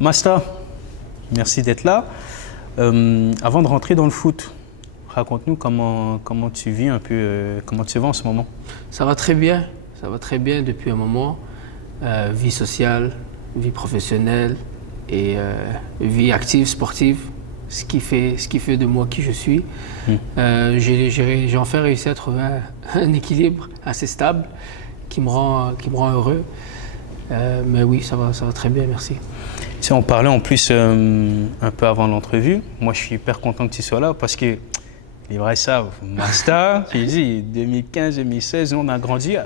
Masta, merci d'être là. Avant de rentrer dans le foot, raconte-nous comment tu vis un peu, comment tu vas en ce moment. Ça va très bien depuis un moment. Vie sociale, vie professionnelle et vie active, sportive, ce qui fait de moi qui je suis. J'ai enfin réussi à trouver un équilibre assez stable qui me rend heureux. Mais oui, ça va très bien, merci. Si on parlait en plus un peu avant l'entrevue, moi je suis hyper content que tu sois là parce que les vrais savent, Masta, j'ai dit 2015-2016, on a grandi.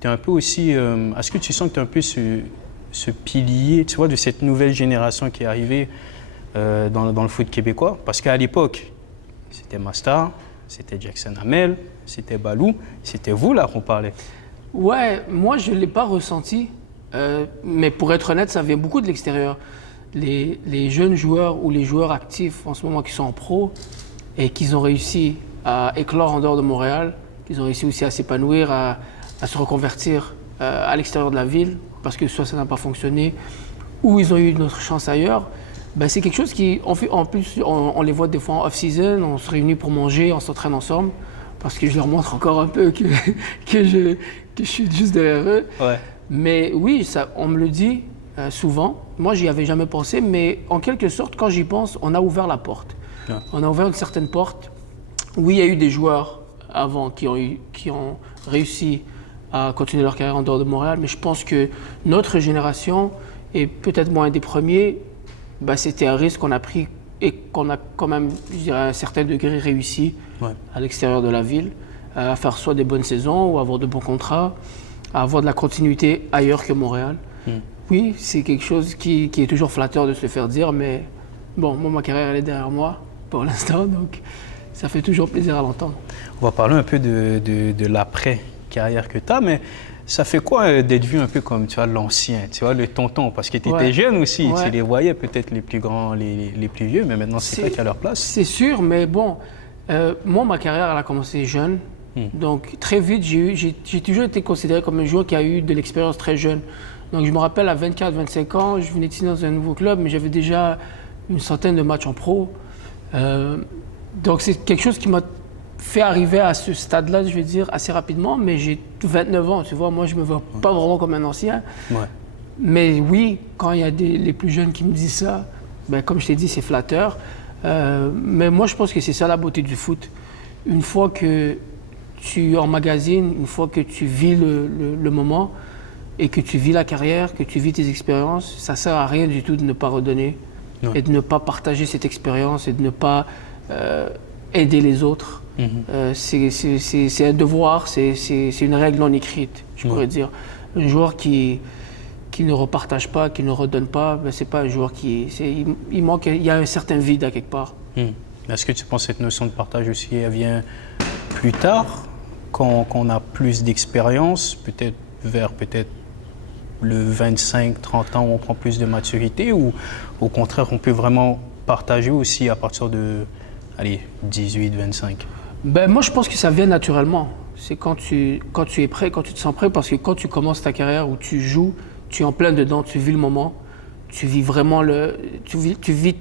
Tu es un peu aussi, est-ce que tu sens que tu es un peu ce pilier, tu vois, de cette nouvelle génération qui est arrivée dans le foot québécois? Parce qu'à l'époque, c'était Masta, c'était Jackson Hamel, c'était Balou, c'était vous là qu'on parlait. Ouais, moi je ne l'ai pas ressenti. Mais pour être honnête, ça vient beaucoup de l'extérieur. Les jeunes joueurs ou les joueurs actifs en ce moment qui sont en pro et qui ont réussi à éclore en dehors de Montréal, qui ont réussi aussi à s'épanouir, à se reconvertir à l'extérieur de la ville parce que soit ça n'a pas fonctionné ou ils ont eu une autre chance ailleurs. Ben, c'est quelque chose qui, en plus, on les voit des fois en off-season, on se réunit pour manger, on s'entraîne ensemble parce que je leur montre encore un peu que je suis juste derrière eux. Ouais. Mais oui, on me le dit souvent. Moi, j'y avais jamais pensé, mais en quelque sorte, quand j'y pense, on a ouvert la porte. Ouais. On a ouvert une certaine porte. Oui, il y a eu des joueurs avant qui ont réussi à continuer leur carrière en dehors de Montréal, mais je pense que notre génération, et peut-être moi un des premiers, c'était un risque qu'on a pris et qu'on a quand même, je dirais, à un certain degré réussi à l'extérieur de la ville, à faire soit des bonnes saisons ou avoir de bons contrats, à avoir de la continuité ailleurs que Montréal. Oui, c'est quelque chose qui est toujours flatteur de se le faire dire, mais bon, moi, ma carrière, elle est derrière moi pour l'instant, donc ça fait toujours plaisir à l'entendre. On va parler un peu de l'après-carrière que tu as, mais ça fait quoi d'être vu un peu comme, tu vois, l'ancien, tu vois, le tonton? Parce que tu étais jeune aussi, tu les voyais peut-être les plus grands, les plus vieux, mais maintenant, c'est toi qui as leur place. C'est sûr, mais bon, moi, ma carrière, elle a commencé jeune. Donc, très vite, j'ai toujours été considéré comme un joueur qui a eu de l'expérience très jeune. Donc, je me rappelle, à 24-25 ans, je venais de signer dans un nouveau club, mais j'avais déjà une centaine de matchs en pro. Donc, c'est quelque chose qui m'a fait arriver à ce stade-là, je vais dire, assez rapidement, mais j'ai 29 ans, tu vois. Moi, je me vois pas vraiment comme un ancien. Ouais. Mais oui, quand il y a les plus jeunes qui me disent ça, comme je t'ai dit, c'est flatteur. Mais moi, je pense que c'est ça la beauté du foot. Une fois que tu emmagasines, une fois que tu vis le moment et que tu vis la carrière, que tu vis tes expériences, ça ne sert à rien du tout de ne pas redonner et de ne pas partager cette expérience et de ne pas aider les autres. C'est un devoir, c'est une règle non écrite, je pourrais dire. Un joueur qui ne repartage pas, qui ne redonne pas, c'est pas un joueur il y a un certain vide à quelque part. Est-ce que tu penses que cette notion de partage aussi, elle vient plus tard, quand on a plus d'expérience, peut-être vers le 25-30 ans où on prend plus de maturité, ou au contraire, on peut vraiment partager aussi à partir de 18-25? Moi, je pense que ça vient naturellement. C'est quand tu es prêt, quand tu te sens prêt, parce que quand tu commences ta carrière où tu joues, tu es en plein dedans, tu vis le moment, tu vis vraiment tu vis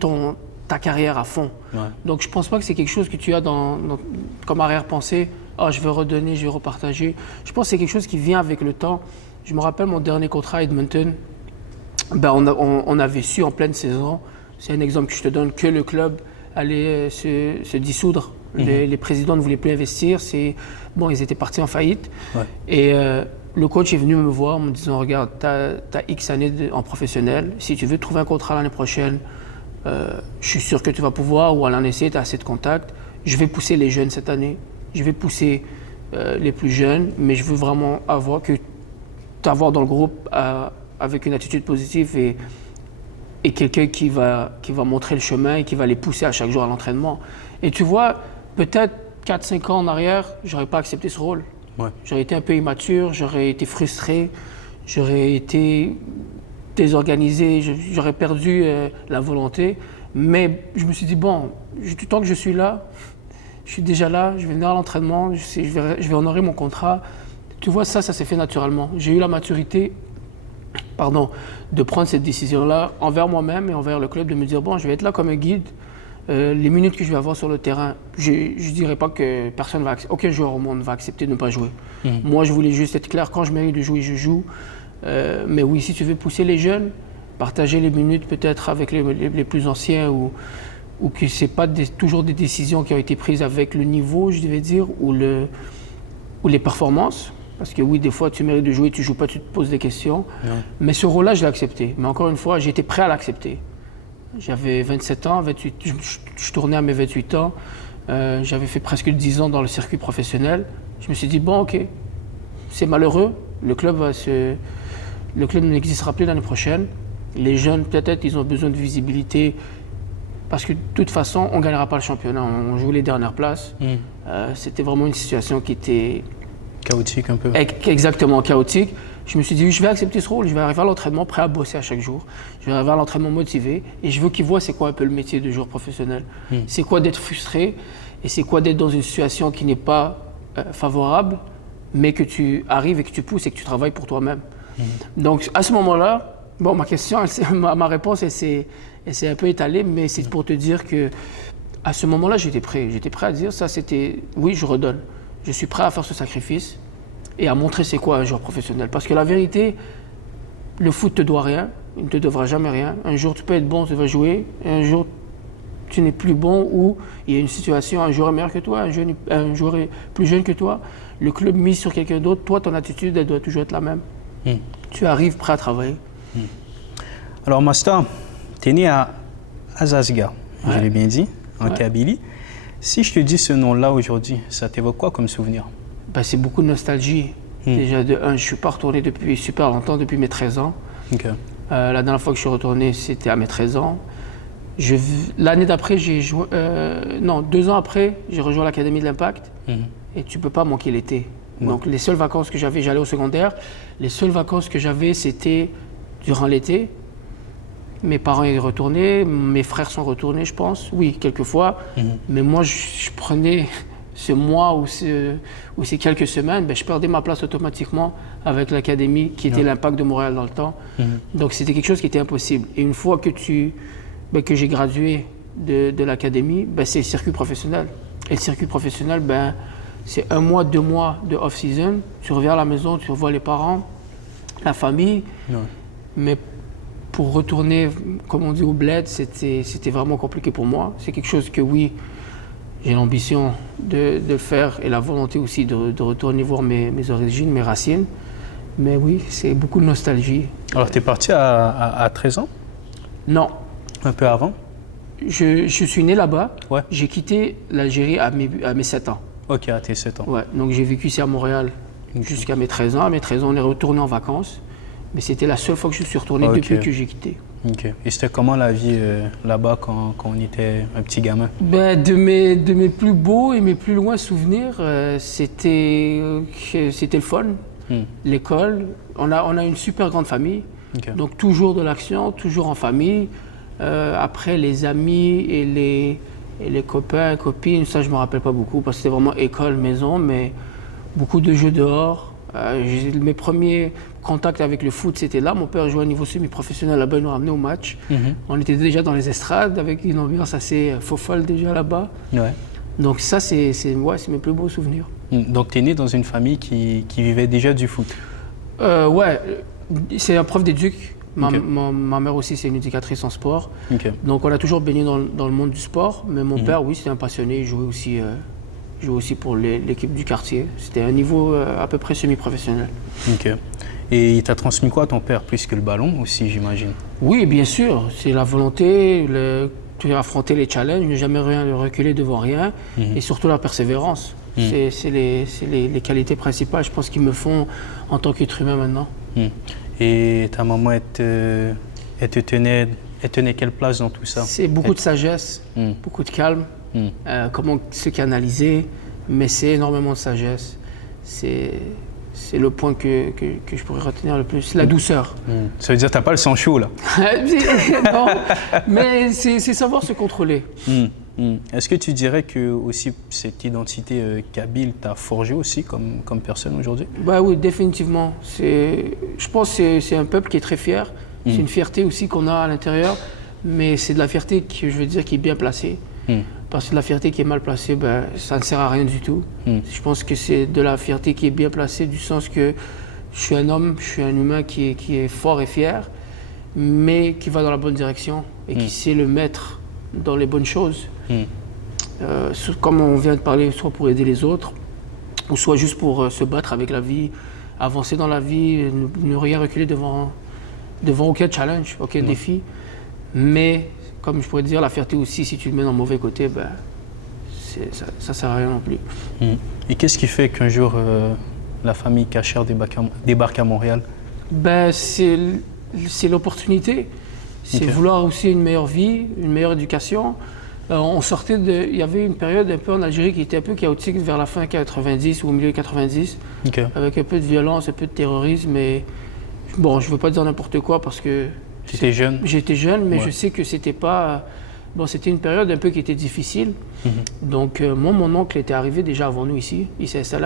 ta carrière à fond. Ouais. Donc, je pense pas que c'est quelque chose que tu as comme arrière-pensée. Je veux redonner, je veux repartager. Je pense que c'est quelque chose qui vient avec le temps. Je me rappelle mon dernier contrat à Edmonton. On avait su en pleine saison, c'est un exemple que je te donne, que le club allait se dissoudre. Les présidents ne voulaient plus investir. Ils étaient partis en faillite. Ouais. Et le coach est venu me voir en me disant, regarde, tu as X années en professionnel. Si tu veux trouver un contrat l'année prochaine, je suis sûr que tu vas pouvoir, ou à l'an essai, tu as assez de contacts. Je vais pousser les jeunes cette année. Je vais pousser les plus jeunes, mais je veux vraiment t'avoir dans le groupe avec une attitude positive et quelqu'un qui va montrer le chemin et qui va les pousser à chaque jour à l'entraînement. Et tu vois, peut-être 4-5 ans en arrière, j'aurais pas accepté ce rôle. Ouais. J'aurais été un peu immature, j'aurais été frustré, j'aurais été désorganisé, j'aurais perdu la volonté. Mais je me suis dit, bon, tant que je suis là, je suis déjà là, je vais venir à l'entraînement, je vais honorer mon contrat. Tu vois, ça s'est fait naturellement. J'ai eu la maturité de prendre cette décision-là envers moi-même et envers le club, de me dire, bon, je vais être là comme un guide. Les minutes que je vais avoir sur le terrain, je ne dirais pas que aucun joueur au monde va accepter de ne pas jouer. Moi, je voulais juste être clair, quand je mérite de jouer, je joue. Mais oui, si tu veux pousser les jeunes, partager les minutes peut-être avec les plus anciens ou que ce n'est pas toujours des décisions qui ont été prises avec le niveau, je devais dire, ou les performances. Parce que oui, des fois, tu mérites de jouer, tu ne joues pas, tu te poses des questions. Non. Mais ce rôle-là, je l'ai accepté. Mais encore une fois, j'étais prêt à l'accepter. J'avais 27 ans, je tournais à mes 28 ans. J'avais fait presque 10 ans dans le circuit professionnel. Je me suis dit, bon, ok, c'est malheureux. Le club n'existera plus l'année prochaine. Les jeunes, peut-être, ils ont besoin de visibilité. Parce que de toute façon, on ne gagnera pas le championnat. On joue les dernières places. C'était vraiment une situation qui était... chaotique un peu. Exactement, chaotique. Je me suis dit, je vais accepter ce rôle, je vais arriver à l'entraînement prêt à bosser à chaque jour. Je vais arriver à l'entraînement motivé et je veux qu'ils voient c'est quoi un peu le métier de joueur professionnel. C'est quoi d'être frustré et c'est quoi d'être dans une situation qui n'est pas favorable, mais que tu arrives et que tu pousses et que tu travailles pour toi-même. Donc à ce moment-là, bon, ma réponse, elle s'est un peu étalée, mais c'est pour te dire que à ce moment-là, j'étais prêt. J'étais prêt à dire ça, oui, je redonne. Je suis prêt à faire ce sacrifice et à montrer c'est quoi un joueur professionnel. Parce que la vérité, le foot te doit rien, il ne te devra jamais rien. Un jour, tu peux être bon, tu vas jouer. Et un jour, tu n'es plus bon ou il y a une situation, un joueur est meilleur que toi, un joueur est plus jeune que toi. Le club mise sur quelqu'un d'autre. Toi, ton attitude, elle doit toujours être la même. Tu arrives prêt à travailler. Alors, Master, tu es né à Azazga, je l'ai bien dit, en Kabylie. Si je te dis ce nom-là aujourd'hui, ça t'évoque quoi comme souvenir? C'est beaucoup de nostalgie. Déjà, je ne suis pas retourné depuis super longtemps, depuis mes 13 ans. La dernière fois que je suis retourné, c'était à mes 13 ans. L'année d'après, 2 ans après, j'ai rejoint l'Académie de l'Impact. Et tu ne peux pas manquer l'été. Donc, les seules vacances que j'avais, j'allais au secondaire. Les seules vacances que j'avais, c'était durant l'été. Mes parents y retournaient, mes frères sont retournés, je pense. Oui, quelques fois. Mais moi, je prenais ce mois ou ces quelques semaines, je perdais ma place automatiquement avec l'académie qui était l'Impact de Montréal dans le temps. Donc, c'était quelque chose qui était impossible. Et une fois que j'ai gradué de l'académie, c'est le circuit professionnel. Et le circuit professionnel, c'est 1 mois, 2 mois de off-season. Tu reviens à la maison, tu revois les parents, la famille. Mais pour retourner, comme on dit, au bled, c'était vraiment compliqué pour moi. C'est quelque chose que, oui, j'ai l'ambition de faire et la volonté aussi de retourner voir mes origines, mes racines. Mais oui, c'est beaucoup de nostalgie. Alors, tu es parti à 13 ans? Non. Un peu avant? Je suis né là-bas. Ouais. J'ai quitté l'Algérie à mes 7 ans. Ok, à tes 7 ans. Ouais, donc j'ai vécu ici à Montréal jusqu'à mes 13 ans. À mes 13 ans, on est retourné en vacances. Mais c'était la seule fois que je suis retourné depuis que j'ai quitté. Ok. Et c'était comment la vie là-bas quand on était un petit gamin? De mes plus beaux et mes plus loin souvenirs, c'était le fun, l'école. On a une super grande famille, donc toujours de l'action, toujours en famille. Après, les amis et les copains, copines, ça je ne me rappelle pas beaucoup parce que c'était vraiment école, maison, mais beaucoup de jeux dehors. Mes premiers contacts avec le foot, c'était là. Mon père jouait au niveau semi-professionnel là-bas, il nous ramenait au match. On était déjà dans les estrades avec une ambiance assez folle déjà là-bas. Donc ça, c'est mes plus beaux souvenirs. Donc tu es né dans une famille qui vivait déjà du foot? Ouais, c'est un prof d'éduc. Ma mère aussi, c'est une éducatrice en sport. Donc on a toujours baigné dans le monde du sport. Mais mon père, oui, c'était un passionné, il jouait aussi pour l'équipe du quartier. C'était un niveau à peu près semi-professionnel. Ok. Et il t'a transmis quoi ton père, plus que le ballon aussi, j'imagine? Oui, bien sûr. C'est la volonté, affronter les challenges, ne jamais reculer devant rien, et surtout la persévérance. C'est les qualités principales, je pense, qui me font en tant qu'être humain maintenant. Et ta maman, elle tenait quelle place dans tout ça? C'est beaucoup de sagesse, beaucoup de calme. Comment se canaliser, mais c'est énormément de sagesse. C'est le point que je pourrais retenir le plus. La douceur. Ça veut dire que tu n'as pas le sang chaud, là. Non, mais c'est savoir se contrôler. Est-ce que tu dirais que aussi cette identité kabyle t'a forgé aussi comme personne aujourd'hui? Bah oui, définitivement. Je pense que c'est un peuple qui est très fier. C'est une fierté aussi qu'on a à l'intérieur, mais c'est de la fierté que je veux dire qui est bien placée. Parce que la fierté qui est mal placée, ben, ça ne sert à rien du tout. Je pense que c'est de la fierté qui est bien placée du sens que je suis un homme, je suis un humain qui est fort et fier, mais qui va dans la bonne direction et qui sait le mettre dans les bonnes choses. Comme on vient de parler, soit pour aider les autres, ou soit juste pour se battre avec la vie, avancer dans la vie, ne rien reculer devant aucun challenge, aucun défi. Mais comme je pourrais dire, la fierté aussi, si tu le mets dans le mauvais côté, ben, ça ne sert à rien non plus. Et qu'est-ce qui fait qu'un jour, la famille Kacher débarque à Montréal? Ben, c'est l'opportunité. C'est vouloir aussi une meilleure vie, une meilleure éducation. Il y avait une période un peu en Algérie qui était un peu chaotique vers la fin 90 ou au milieu 90, avec un peu de violence, un peu de terrorisme. Et, bon, je ne veux pas dire n'importe quoi parce que... Tu étais jeune? J'étais jeune, mais je sais que c'était pas... Bon, c'était une période un peu qui était difficile. Donc, moi, mon oncle était arrivé déjà avant nous ici. Il s'est installé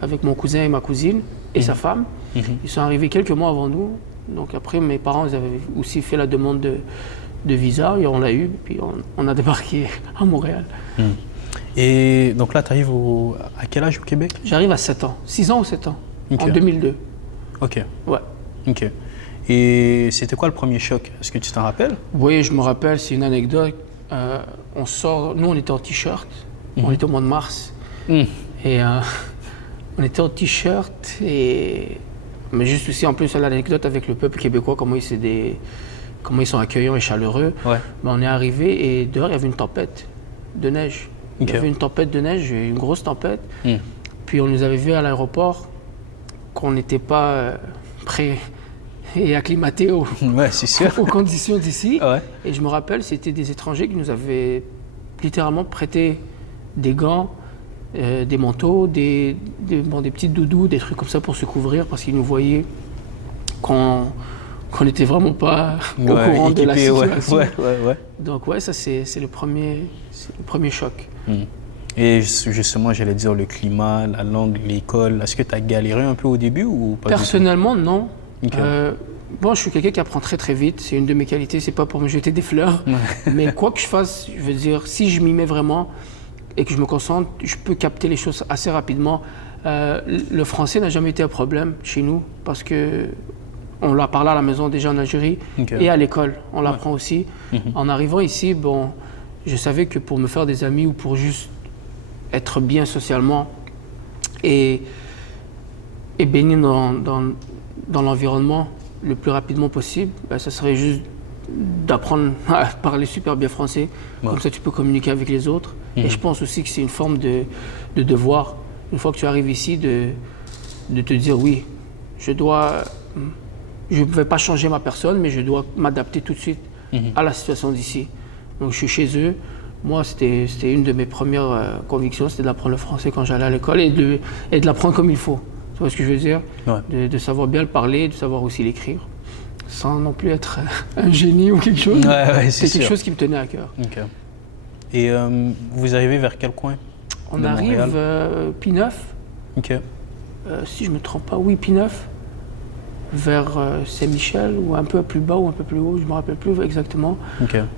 avec mon cousin et ma cousine et sa femme. Ils sont arrivés quelques mois avant nous. Donc, après, mes parents ils avaient aussi fait la demande de visa et on l'a eu. Puis, on a débarqué à Montréal. Et donc là, tu arrives à quel âge au Québec? J'arrive à 7 ans. 6 ans ou 7 ans. En 2002. OK. Ouais. OK. Et c'était quoi le premier choc? Est-ce que tu t'en rappelles? Oui, je me rappelle, c'est une anecdote. Nous, on était en t-shirt. On était au mois de mars. Et on était en t-shirt. Mais juste aussi, en plus, l'anecdote avec le peuple québécois, comment ils sont accueillants et chaleureux. Ben, on est arrivé et dehors, il y avait une tempête de neige. Il y avait une tempête de neige, une grosse tempête. Puis on nous avait vu à l'aéroport qu'on n'était pas prêts et acclimaté aux conditions d'ici. Et je me rappelle, c'était des étrangers qui nous avaient littéralement prêté des gants, des manteaux, des petits doudous, des trucs comme ça pour se couvrir parce qu'ils nous voyaient qu'on n'était vraiment pas au courant de la situation. Donc ça c'est le premier choc. Et justement, j'allais dire le climat, la langue, l'école. Est-ce que tu as galéré un peu au début ou pas? Personnellement, non. Bon, je suis quelqu'un qui apprend très très vite. C'est une de mes qualités. C'est pas pour me jeter des fleurs. Mais quoi que je fasse, je veux dire, si je m'y mets vraiment et que je me concentre, je peux capter les choses assez rapidement. Le français n'a jamais été un problème chez nous parce que on l'a parlé à la maison déjà en Algérie et à l'école. On l'apprend aussi. En arrivant ici, bon, je savais que pour me faire des amis ou pour juste être bien socialement et baigner dans l'environnement le plus rapidement possible, ben, ça serait juste d'apprendre à parler super bien français. Comme ça, tu peux communiquer avec les autres. Et je pense aussi que c'est une forme de devoir. Une fois que tu arrives ici, de te dire oui, je ne vais pas changer ma personne, mais je dois m'adapter tout de suite à la situation d'ici. Donc, je suis chez eux. Moi, c'était une de mes premières convictions, c'était d'apprendre le français quand j'allais à l'école et de l'apprendre comme il faut. Tu vois ce que je veux dire? De savoir bien le parler, de savoir aussi l'écrire, sans non plus être un génie ou quelque chose. C'est quelque chose qui me tenait à cœur. Et vous arrivez vers quel coin? On arrive P9. Si je ne me trompe pas, oui, P9. Vers Saint-Michel, ou un peu plus bas ou un peu plus haut, je ne me rappelle plus exactement.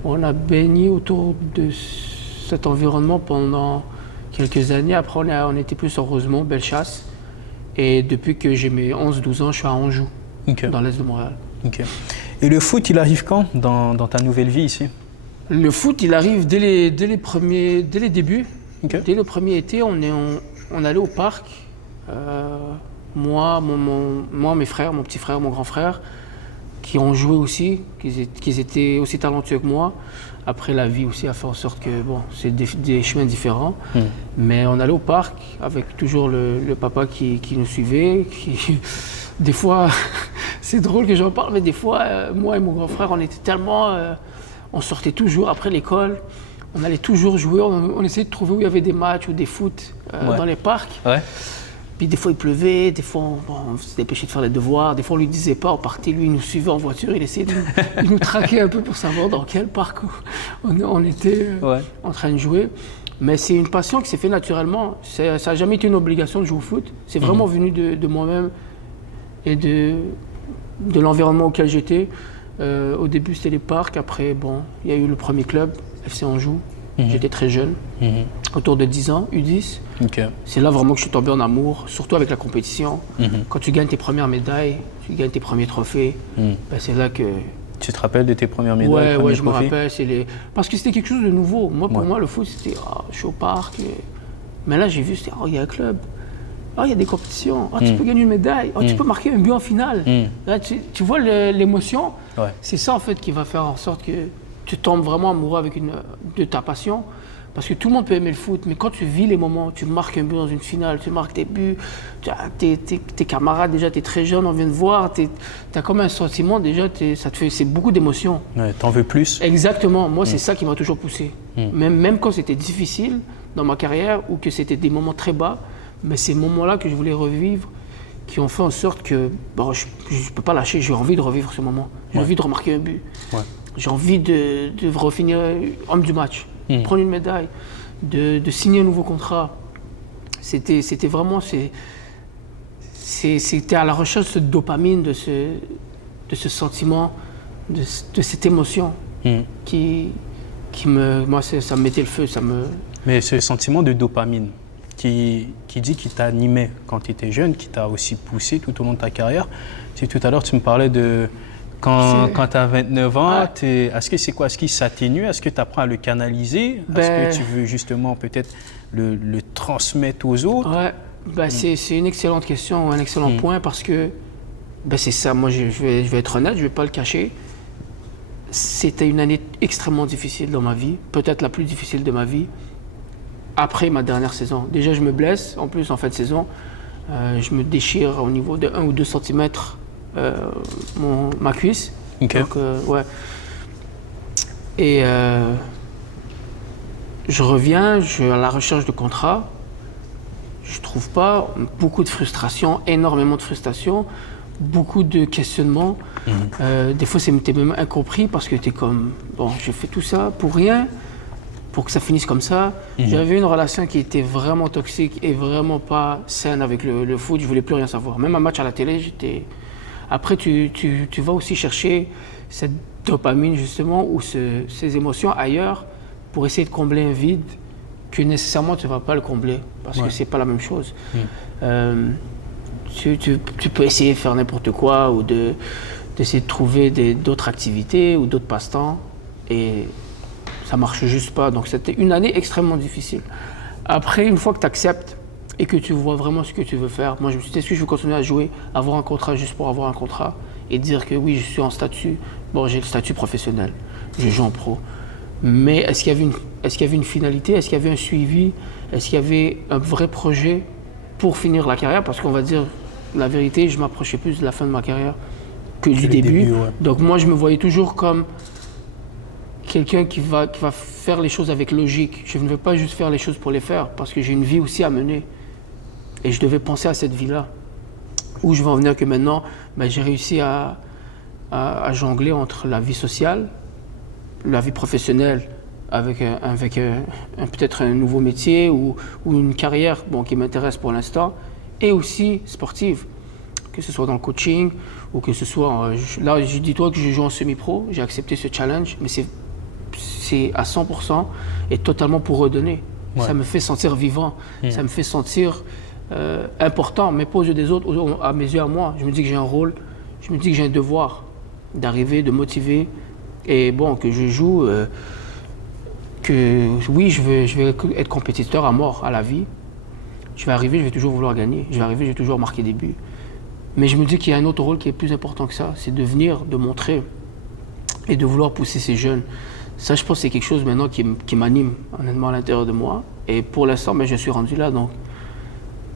On a baigné autour de cet environnement pendant quelques années. Après, on était plus sur Rosemont, Bellechasse. Et depuis que j'ai mes 11-12 ans, je suis à Anjou, dans l'est de Montréal. Et le foot, il arrive quand dans ta nouvelle vie ici? Le foot, il arrive dès les débuts. Dès le premier été, on allait au parc. Moi, mes frères, mon petit frère, mon grand frère, qui ont joué aussi, qui étaient aussi talentueux que moi. Après, la vie aussi a fait en sorte que, bon, c'est des chemins différents. Mais on allait au parc avec toujours le papa qui nous suivait. Des fois, c'est drôle que j'en parle, mais des fois, moi et mon grand frère, on était tellement... on sortait toujours après l'école. On allait toujours jouer. On essayait de trouver où il y avait des matchs ou des foot dans les parcs. Puis des fois il pleuvait, des fois on s'est dépêché de faire les devoirs, des fois on lui disait pas, on partait, lui il nous suivait en voiture, il essayait de nous traquer un peu pour savoir dans quel parc on était en train de jouer. Mais c'est une passion qui s'est faite naturellement, ça n'a jamais été une obligation de jouer au foot, c'est vraiment venu de moi-même et de l'environnement auquel j'étais. Au début c'était les parcs, après bon, il y a eu le premier club, FC Anjou. J'étais très jeune, autour de 10 ans, U10. Okay. C'est là vraiment que je suis tombé en amour, surtout avec la compétition. Quand tu gagnes tes premières médailles, tu gagnes tes premiers trophées, ben c'est là que... Tu te rappelles de tes premières médailles? Ouais, je me rappelle. Parce que c'était quelque chose de nouveau. Moi, pour moi, le foot, c'était je suis au parc. Mais là, j'ai vu, c'était il y a un club. Il y a des compétitions. Tu peux gagner une médaille. Tu peux marquer un but en finale. Là, tu vois l'émotion. Ouais. C'est ça, en fait, qui va faire en sorte que tu tombes vraiment amoureux de ta passion. Parce que tout le monde peut aimer le foot, mais quand tu vis les moments, tu marques un but dans une finale, tu marques tes buts, tes camarades, déjà, tu es très jeune, on vient de voir, tu as comme un sentiment, déjà, c'est beaucoup d'émotions. Ouais, t'en veux plus? Exactement. Moi, c'est ça qui m'a toujours poussé. Même quand c'était difficile dans ma carrière ou que c'était des moments très bas, mais ces moments-là que je voulais revivre, qui ont fait en sorte que je ne peux pas lâcher, j'ai envie de revivre ce moment. J'ai envie de remarquer un but. Ouais. J'ai envie de refinir homme du match, prendre une médaille, de signer un nouveau contrat. C'était vraiment, c'était à la recherche de cette dopamine, de ce sentiment, de cette émotion qui moi, ça me mettait le feu. Mais ce sentiment de dopamine qui dit qu'il t'a animé quand tu étais jeune, qui t'a aussi poussé tout au long de ta carrière. Tout à l'heure, tu me parlais de... Quand tu as 29 ans, est-ce que c'est quoi? Est-ce qu'il s'atténue? Est-ce que tu apprends à le canaliser? Est-ce que tu veux justement peut-être le transmettre aux autres? Ouais, c'est une excellente question, un excellent point parce que c'est ça. Moi, je vais être honnête, je ne vais pas le cacher. C'était une année extrêmement difficile dans ma vie, peut-être la plus difficile de ma vie, après ma dernière saison. Déjà, je me blesse, en plus en fin de saison, je me déchire au niveau de 1 ou 2 cm. Ma cuisse. Okay. Donc, Et je reviens, je suis à la recherche de contrat. Je trouve pas. Beaucoup de frustration, énormément de frustration, beaucoup de questionnements. Des fois, t'es même incompris parce que t'es comme, je fais tout ça pour rien, pour que ça finisse comme ça. J'avais une relation qui était vraiment toxique et vraiment pas saine avec le foot. Je voulais plus rien savoir. Même un match à la télé, j'étais... Après, tu vas aussi chercher cette dopamine, justement, ou ces émotions ailleurs pour essayer de combler un vide que nécessairement tu ne vas pas le combler parce que ce n'est pas la même chose. Tu peux essayer de faire n'importe quoi ou d'essayer de trouver d'autres activités ou d'autres passe-temps et ça ne marche juste pas. Donc, c'était une année extrêmement difficile. Après, une fois que tu acceptes et que tu vois vraiment ce que tu veux faire. Moi, je me suis dit, est-ce que je veux continuer à jouer, avoir un contrat juste pour avoir un contrat et dire que oui, je suis en statut, j'ai le statut professionnel, je joue en pro. Mais est-ce qu'il y avait une finalité, est-ce qu'il y avait un suivi, est-ce qu'il y avait un vrai projet pour finir la carrière? Parce qu'on va dire la vérité, je m'approchais plus de la fin de ma carrière que du début. Donc moi, je me voyais toujours comme quelqu'un qui va faire les choses avec logique. Je ne veux pas juste faire les choses pour les faire parce que j'ai une vie aussi à mener. Et je devais penser à cette vie-là, où je vais en venir que maintenant, j'ai réussi à jongler entre la vie sociale, la vie professionnelle, avec peut-être un nouveau métier ou une carrière qui m'intéresse pour l'instant, et aussi sportive, que ce soit dans le coaching ou que ce soit... là, dis-toi que je joue en semi-pro, j'ai accepté ce challenge, mais c'est à 100% et totalement pour redonner. Ouais. Ça me fait sentir vivant, ça me fait sentir... important, mais pas aux yeux des autres, à mes yeux à moi. Je me dis que j'ai un rôle, je me dis que j'ai un devoir d'arriver, de motiver, et que je joue, que oui, je vais être compétiteur à mort, à la vie. Je vais arriver, je vais toujours vouloir gagner, je vais arriver, je vais toujours marquer des buts. Mais je me dis qu'il y a un autre rôle qui est plus important que ça, c'est de venir, de montrer et de vouloir pousser ces jeunes. Ça, je pense que c'est quelque chose maintenant qui m'anime, honnêtement, à l'intérieur de moi. Et pour l'instant, je suis rendu là, donc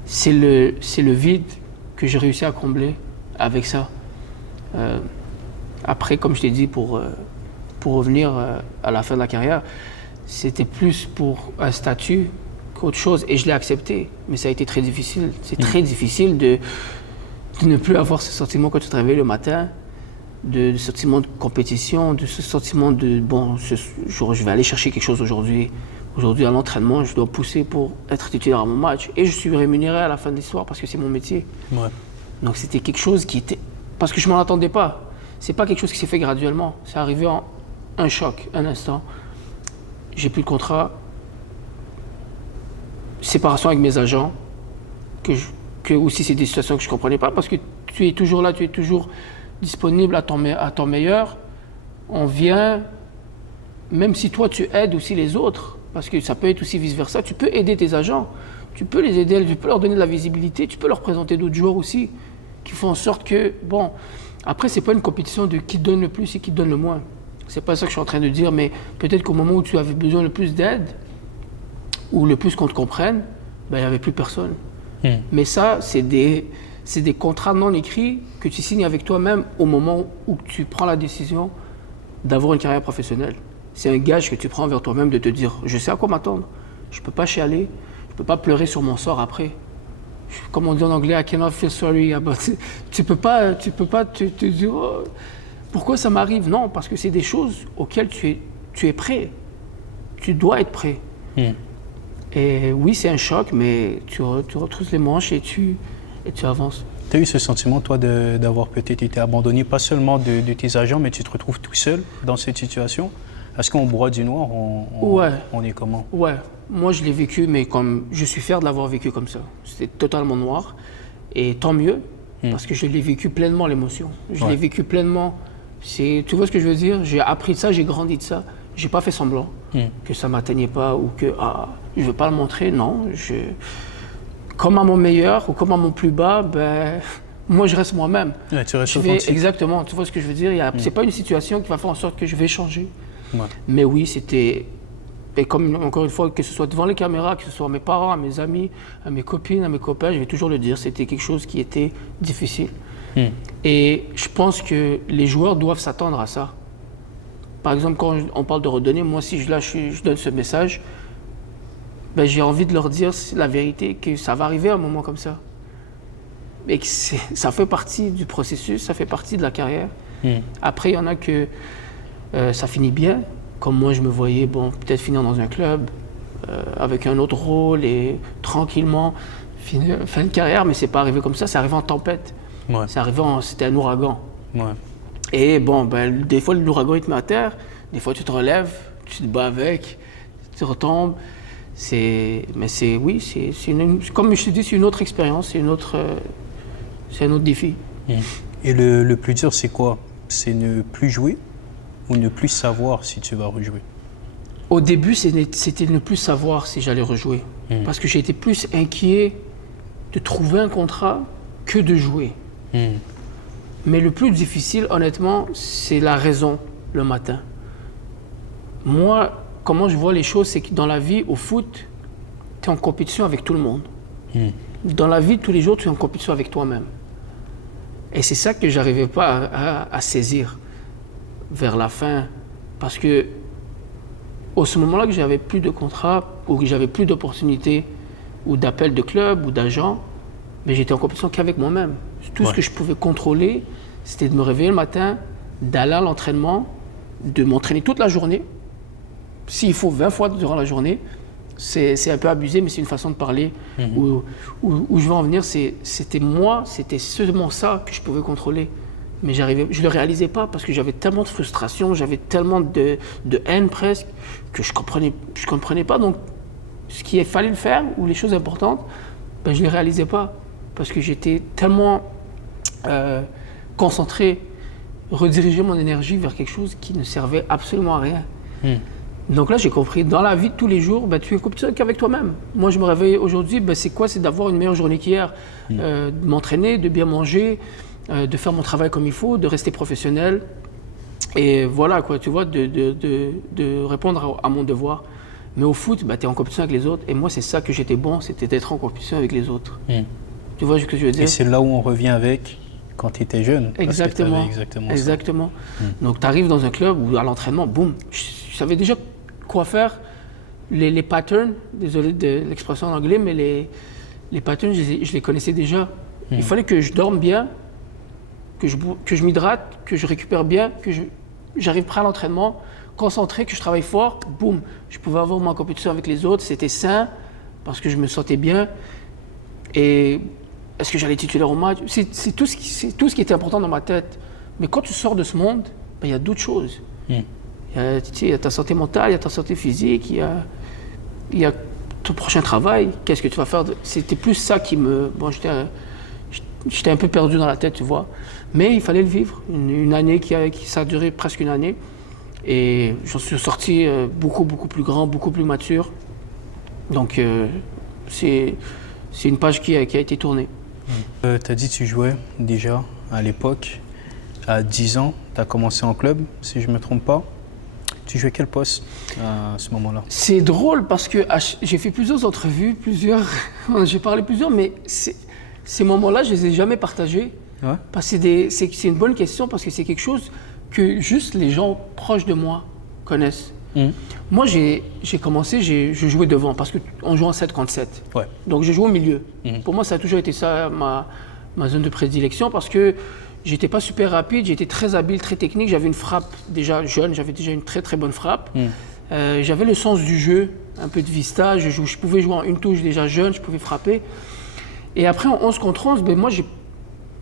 c'est le vide que j'ai réussi à combler avec ça. Après, comme je t'ai dit, pour revenir à la fin de la carrière, c'était plus pour un statut qu'autre chose. Et je l'ai accepté. Mais ça a été très difficile. C'est très difficile de ne plus avoir ce sentiment quand tu te réveilles le matin, de ce sentiment de compétition, de ce sentiment de, bon, je vais aller chercher quelque chose aujourd'hui. Aujourd'hui, à l'entraînement, je dois pousser pour être titulaire à mon match. Et je suis rémunéré à la fin de l'histoire parce que c'est mon métier. Ouais. Donc c'était quelque chose qui était... Parce que je ne m'en attendais pas. C'est pas quelque chose qui s'est fait graduellement. C'est arrivé en un choc, un instant. J'ai plus de contrat. Séparation avec mes agents. Que aussi c'est des situations que je ne comprenais pas parce que tu es toujours là, tu es toujours disponible à ton meilleur. On vient, même si toi tu aides aussi les autres, parce que ça peut être aussi vice-versa, tu peux aider tes agents, tu peux les aider, tu peux leur donner de la visibilité, tu peux leur présenter d'autres joueurs aussi, qui font en sorte que, bon, après c'est pas une compétition de qui donne le plus et qui donne le moins. C'est pas ça que je suis en train de dire, mais peut-être qu'au moment où tu avais besoin le plus d'aide, ou le plus qu'on te comprenne, ben, il n'y avait plus personne. Mais ça, c'est des contrats non écrits que tu signes avec toi-même au moment où tu prends la décision d'avoir une carrière professionnelle. C'est un gage que tu prends vers toi-même de te dire « je sais à quoi m'attendre, je ne peux pas chialer, je ne peux pas pleurer sur mon sort après ». Comme on dit en anglais « I cannot feel sorry about it ». Tu peux pas te dire oh, « pourquoi ça m'arrive ?» Non, parce que c'est des choses auxquelles tu es prêt. Tu dois être prêt. Et oui, c'est un choc, mais tu retrousses les manches et tu avances. Tu as eu ce sentiment, toi, d'avoir peut-être été abandonné, pas seulement de tes agents, mais tu te retrouves tout seul dans cette situation? Est-ce qu'on broie du noir? On est comment? Ouais, moi je l'ai vécu, mais comme je suis fier de l'avoir vécu comme ça. C'était totalement noir. Et tant mieux, parce que je l'ai vécu pleinement l'émotion. Je l'ai vécu pleinement. Tu vois ce que je veux dire? J'ai appris de ça, j'ai grandi de ça. J'ai pas fait semblant que ça m'atteignait pas ou que je veux pas le montrer. Non, comme à mon meilleur ou comme à mon plus bas, ben moi je reste moi-même. Ouais, tu restes authentique. Exactement. Tu vois ce que je veux dire? C'est pas une situation qui va faire en sorte que je vais changer. Ouais. Mais oui, c'était et comme encore une fois que ce soit devant les caméras, que ce soit à mes parents, à mes amis, à mes copines, à mes copains, je vais toujours le dire. C'était quelque chose qui était difficile. Et je pense que les joueurs doivent s'attendre à ça. Par exemple, quand on parle de redonner, moi, si je donne ce message, ben, j'ai envie de leur dire la vérité, que ça va arriver à un moment comme ça. Et que ça fait partie du processus, ça fait partie de la carrière. Après, il y en a que ça finit bien, comme moi, je me voyais peut-être finir dans un club, avec un autre rôle et tranquillement fin de carrière, mais c'est pas arrivé comme ça, c'est arrivé en tempête. Ouais. C'était un ouragan. Ouais. Et des fois, l'ouragan, il te met à terre. Des fois, tu te relèves, tu te bats avec, tu retombes. Comme je te dis, c'est une autre expérience, c'est un autre défi. Et le plus dur, c'est quoi? C'est ne plus jouer ou ne plus savoir si tu vas rejouer? Au début, c'était ne plus savoir si j'allais rejouer. Parce que j'ai été plus inquiet de trouver un contrat que de jouer. Mais le plus difficile, honnêtement, c'est la raison le matin. Moi, comment je vois les choses, c'est que dans la vie, au foot, tu es en compétition avec tout le monde. Dans la vie de tous les jours, tu es en compétition avec toi-même. Et c'est ça que je n'arrivais pas à saisir vers la fin. Parce que, au ce moment-là que j'avais plus de contrat, ou que j'avais plus d'opportunités, ou d'appels de club, ou d'agents, mais j'étais en compétition qu'avec moi-même. Tout ce que je pouvais contrôler, c'était de me réveiller le matin, d'aller à l'entraînement, de m'entraîner toute la journée. S'il faut 20 fois durant la journée, c'est un peu abusé, mais c'est une façon de parler. Où je veux en venir, c'était seulement ça que je pouvais contrôler. Mais je ne le réalisais pas parce que j'avais tellement de frustration, j'avais tellement de haine presque, que je comprenais pas. Donc, ce qu'il fallait le faire, ou les choses importantes, je ne les réalisais pas. Parce que j'étais tellement concentré, rediriger mon énergie vers quelque chose qui ne servait absolument à rien. Donc là, j'ai compris, dans la vie de tous les jours, tu es en compétition qu'avec toi-même. Moi, je me réveille aujourd'hui, c'est quoi? C'est d'avoir une meilleure journée qu'hier, de m'entraîner, de bien manger, de faire mon travail comme il faut, de rester professionnel. Et voilà, quoi, tu vois, de répondre à mon devoir. Mais au foot, tu es en compétition avec les autres. Et moi, c'est ça que j'étais bon, c'était d'être en compétition avec les autres. Tu vois ce que je veux dire? Et c'est là où on revient avec quand tu étais jeune. Exactement. Donc, tu arrives dans un club où à l'entraînement, boum, je savais déjà quoi faire les patterns, désolé de l'expression en anglais, mais les patterns, je les connaissais déjà. Il fallait que je dorme bien, que je m'hydrate, que je récupère bien, que j'arrive prêt à l'entraînement, concentré, que je travaille fort, boum, je pouvais avoir ma compétition avec les autres, c'était sain, parce que je me sentais bien. Et est-ce que j'allais titulaire au match? C'est tout ce qui était important dans ma tête. Mais quand tu sors de ce monde, ben, il y a d'autres choses. Il y a ta santé mentale, il y a ta santé physique, il y a ton prochain travail. Qu'est-ce que tu vas faire? C'était plus ça qui me... Bon, j'étais un peu perdu dans la tête, tu vois. Mais il fallait le vivre. Une année ça a duré presque une année. Et j'en suis sorti beaucoup plus grand, beaucoup plus mature. Donc, c'est une page qui a été tournée. Tu as dit que tu jouais déjà à l'époque. À 10 ans, tu as commencé en club, si je ne me trompe pas. Tu jouais quel poste à ce moment-là? C'est drôle parce que j'ai fait plusieurs entrevues, j'ai parlé plusieurs, mais ces moments-là, je ne les ai jamais partagés. Ouais. Parce que c'est une bonne question parce que c'est quelque chose que juste les gens proches de moi connaissent. Moi, j'ai commencé, je jouais devant parce qu'on joue en 7 contre 7. Ouais. Donc, je jouais au milieu. Pour moi, ça a toujours été ça, ma zone de prédilection parce que j'étais pas super rapide, j'étais très habile, très technique. J'avais une frappe déjà jeune, j'avais déjà une très très bonne frappe. J'avais le sens du jeu, un peu de vista. Je pouvais jouer en une touche déjà jeune, je pouvais frapper. Et après, en 11 contre 11, ben moi,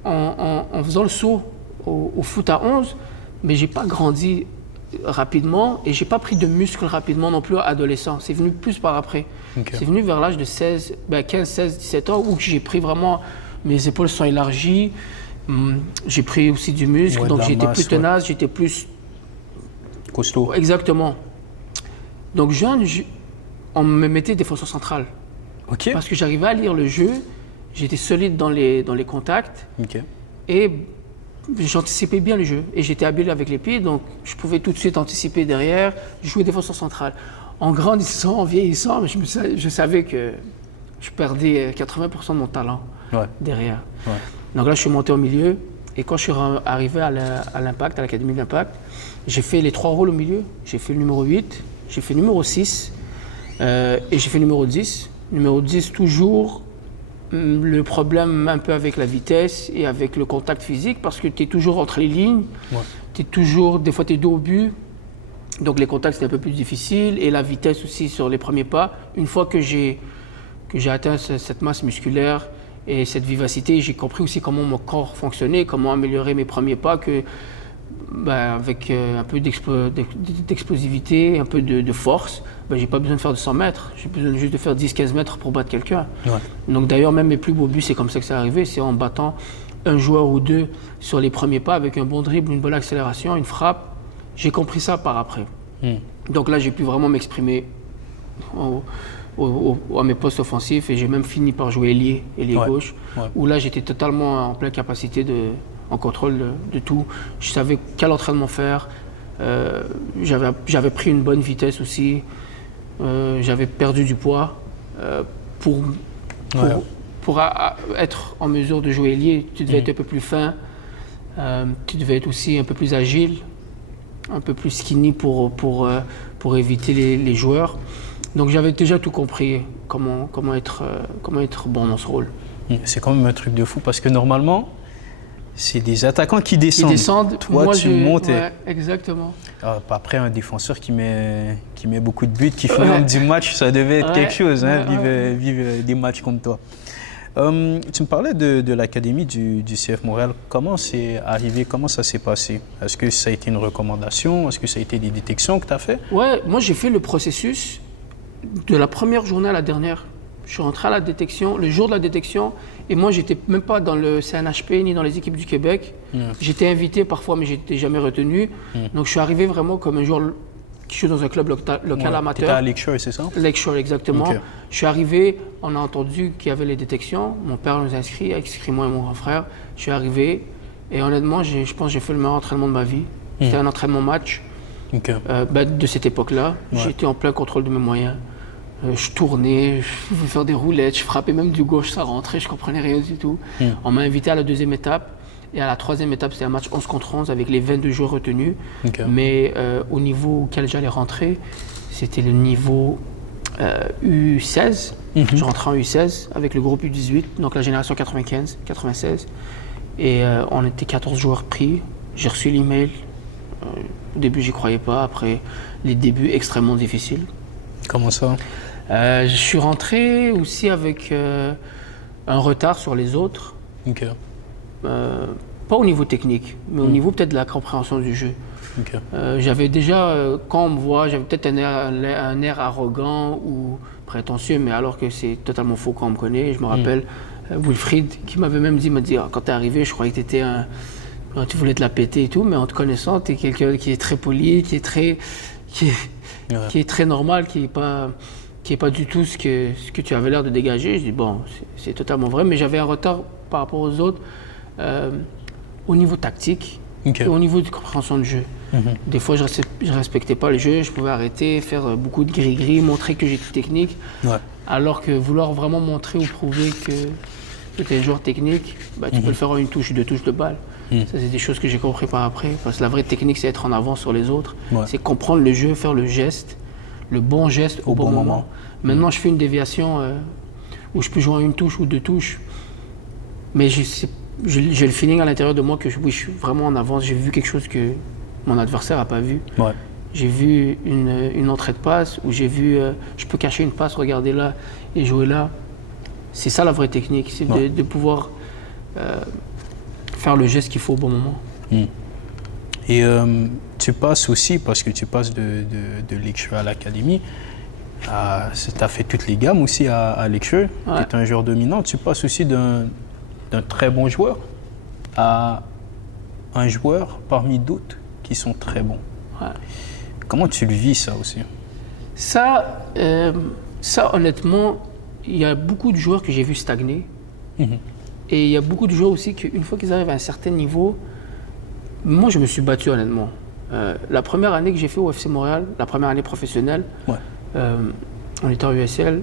en faisant le saut au foot à 11, mais j'ai pas grandi rapidement et j'ai pas pris de muscles rapidement non plus adolescent. C'est venu plus par après. Okay. C'est venu vers l'âge de 15, 16, 17 ans où j'ai pris vraiment, mes épaules sont élargies, j'ai pris aussi du muscle, donc j'étais plus tenace, j'étais plus costaud. Exactement. Donc jeune, on me mettait défenseur central. Okay. Parce que j'arrivais à lire le jeu, j'étais solide dans les contacts. Okay. Et j'anticipais bien le jeu et j'étais habile avec les pieds, donc je pouvais tout de suite anticiper derrière, jouer défenseur central. En grandissant, en vieillissant, je savais que je perdais 80% de mon talent derrière. Ouais. Donc là, je suis monté au milieu et quand je suis arrivé à l'Impact, à l'Académie de l'Impact, j'ai fait les 3 rôles au milieu. J'ai fait le numéro 8, j'ai fait le numéro 6 et j'ai fait le numéro 10. Numéro 10, toujours le problème un peu avec la vitesse et avec le contact physique parce que tu es toujours entre les lignes, des fois tu es dos au but, donc les contacts c'est un peu plus difficile et la vitesse aussi sur les premiers pas. Une fois que j'ai atteint cette masse musculaire et cette vivacité, j'ai compris aussi comment mon corps fonctionnait, comment améliorer mes premiers pas, avec un peu d'explosivité, un peu de force, j'ai pas besoin de faire de 100 mètres, j'ai besoin juste de faire 10-15 mètres pour battre quelqu'un. Ouais. Donc d'ailleurs, même mes plus beaux buts, c'est comme ça que c'est arrivé, c'est en battant un joueur ou deux sur les premiers pas avec un bon dribble, une bonne accélération, une frappe. J'ai compris ça par après. Donc là, j'ai pu vraiment m'exprimer à mes postes offensifs et j'ai même fini par jouer ailier gauche, où là, j'étais totalement en pleine capacité en contrôle de tout. Je savais quel entraînement faire. J'avais pris une bonne vitesse aussi. J'avais perdu du poids. Pour être en mesure de jouer ailier, tu devais être un peu plus fin. Tu devais être aussi un peu plus agile, un peu plus skinny pour éviter les joueurs. Donc j'avais déjà tout compris, comment être bon dans ce rôle. C'est quand même un truc de fou parce que normalement, c'est des attaquants qui descendent. Toi, moi, tu montes. Ouais, exactement. Après, un défenseur qui met beaucoup de buts, qui finit en 10 matchs, ça devait être quelque chose, vivre des matchs comme toi. Tu me parlais de l'académie du CF Montréal. Comment c'est arrivé? Comment ça s'est passé? Est-ce que ça a été une recommandation? Est-ce que ça a été des détections que tu as fait? Ouais, moi j'ai fait le processus de la première journée à la dernière. Je suis rentré à la détection, le jour de la détection, et moi, j'étais même pas dans le CNHP ni dans les équipes du Québec. J'étais invité parfois, mais j'étais jamais retenu. Donc, je suis arrivé vraiment comme un joueur qui joue dans un club local amateur. Tu étais à Lakeshore, c'est ça? Lakeshore, exactement. Okay. Je suis arrivé, on a entendu qu'il y avait les détections. Mon père nous a inscrits moi et mon grand frère. Je suis arrivé, et honnêtement, je pense que j'ai fait le meilleur entraînement de ma vie. C'était un entraînement match de cette époque-là. J'étais en plein contrôle de mes moyens. Je tournais, je pouvais faire des roulettes, je frappais même du gauche, ça rentrait, je comprenais rien du tout. On m'a invité à la 2e étape et à la 3e étape, c'était un match 11 contre 11 avec les 22 joueurs retenus. Mais au niveau auquel j'allais rentrer, c'était le niveau U16. Je rentrais en U16 avec le groupe U18, donc la génération 95, 96. Et on était 14 joueurs pris. J'ai reçu l'email. Au début, j'y croyais pas. Après, les débuts extrêmement difficiles. Comment ça? Je suis rentré aussi avec un retard sur les autres. Ok. Pas au niveau technique, mais au niveau peut-être de la compréhension du jeu. Ok. J'avais déjà, quand on me voit, j'avais peut-être un air arrogant ou prétentieux, mais alors que c'est totalement faux quand on me connaît. Je me rappelle Wilfried qui m'avait même dit, ah, quand t'es arrivé, je croyais que tu voulais te la péter et tout, mais en te connaissant, t'es quelqu'un qui est très poli, qui est très normal, qui est pas du tout ce que tu avais l'air de dégager. Je dis, bon, c'est totalement vrai, mais j'avais un retard par rapport aux autres au niveau tactique et au niveau de compréhension de jeu. Des fois, je ne respectais pas le jeu, je pouvais arrêter, faire beaucoup de gris-gris, montrer que j'étais technique, alors que vouloir vraiment montrer ou prouver que tu es un joueur technique, tu peux le faire en une touche, deux touches de balle. Ça, c'est des choses que j'ai compris par après, parce que la vraie technique, c'est être en avance sur les autres, c'est comprendre le jeu, faire le geste, le bon geste au bon moment. Maintenant, je fais une déviation où je peux jouer en une touche ou deux touches, mais j'ai le feeling à l'intérieur de moi que oui, je suis vraiment en avance, j'ai vu quelque chose que mon adversaire n'a pas vu. J'ai vu une entrée de passe où j'ai vu, je peux cacher une passe, regarder là et jouer là. C'est ça la vraie technique, c'est de pouvoir faire le geste qu'il faut au bon moment. Et tu passes aussi, parce que tu passes de Lecture à l'Académie, tu as fait toutes les gammes aussi à Lecture, tu es un joueur dominant, tu passes aussi d'un très bon joueur à un joueur parmi d'autres qui sont très bons. Comment tu le vis ça aussi? Ça, honnêtement, il y a beaucoup de joueurs que j'ai vus stagner. Et il y a beaucoup de joueurs aussi qu'une fois qu'ils arrivent à un certain niveau, moi je me suis battu honnêtement. La première année que j'ai fait au FC Montréal, la première année professionnelle, on était en USL,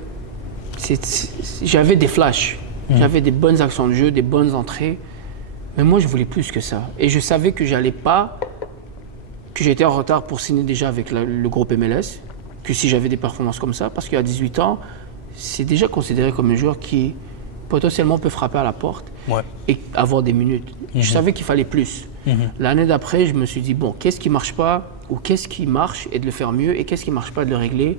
j'avais des flashs, j'avais des bonnes actions de jeu, des bonnes entrées, mais moi je voulais plus que ça. Et je savais que j'étais en retard pour signer déjà avec le groupe MLS, que si j'avais des performances comme ça, parce qu'à 18 ans, c'est déjà considéré comme un joueur qui potentiellement peut frapper à la porte et avoir des minutes. Je savais qu'il fallait plus. L'année d'après, je me suis dit, bon, qu'est-ce qui marche pas ou qu'est-ce qui marche et de le faire mieux et qu'est-ce qui marche pas de le régler.